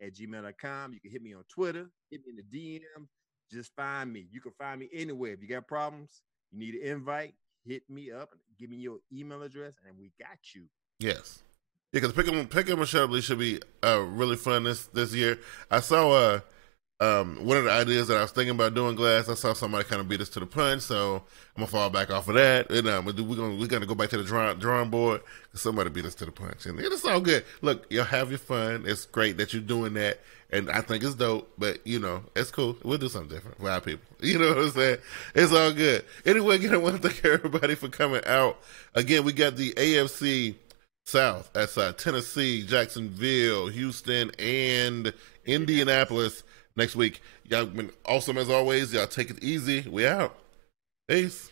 at gmail.com. You can hit me on Twitter, hit me in the DM, just find me. You can find me anywhere. If you got problems, you need an invite, hit me up, give me your email address, and we got you. Yes. Yeah, because Pick 'em and Shut Up League should be really fun this year. I saw one of the ideas that I was thinking about doing, Glass. I saw somebody kind of beat us to the punch, so I'm gonna fall back off of that. And we're gonna go back to the drawing board. Somebody beat us to the punch, and it's all good. Look, y'all have your fun. It's great that you're doing that, and I think it's dope. But it's cool. We'll do something different for our people. You know what I'm saying? It's all good. Anyway, again, I want to thank everybody for coming out. Again, we got the AFC South. That's Tennessee, Jacksonville, Houston, and Indianapolis next week. Y'all been awesome as always. Y'all take it easy. We out. Peace.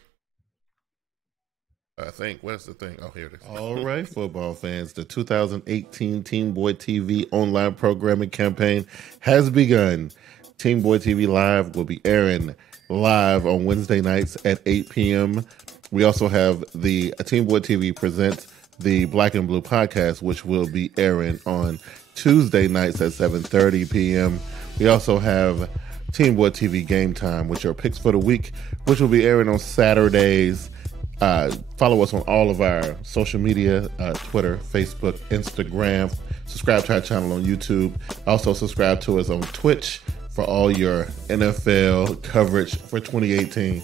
I think. What's the thing? Oh, here it is. All right, football fans. The 2018 Team Boy TV online programming campaign has begun. Team Boy TV Live will be airing live on Wednesday nights at 8 p.m. We also have the Team Boy TV presents the Black and Blue podcast, which will be airing on Tuesday nights at 7:30 p.m. We also have Team Boy TV Game Time, which are picks for the week, which will be airing on Saturdays. Follow us on all of our social media, Twitter, Facebook, Instagram. Subscribe to our channel on YouTube. Also subscribe to us on Twitch for all your NFL coverage for 2018.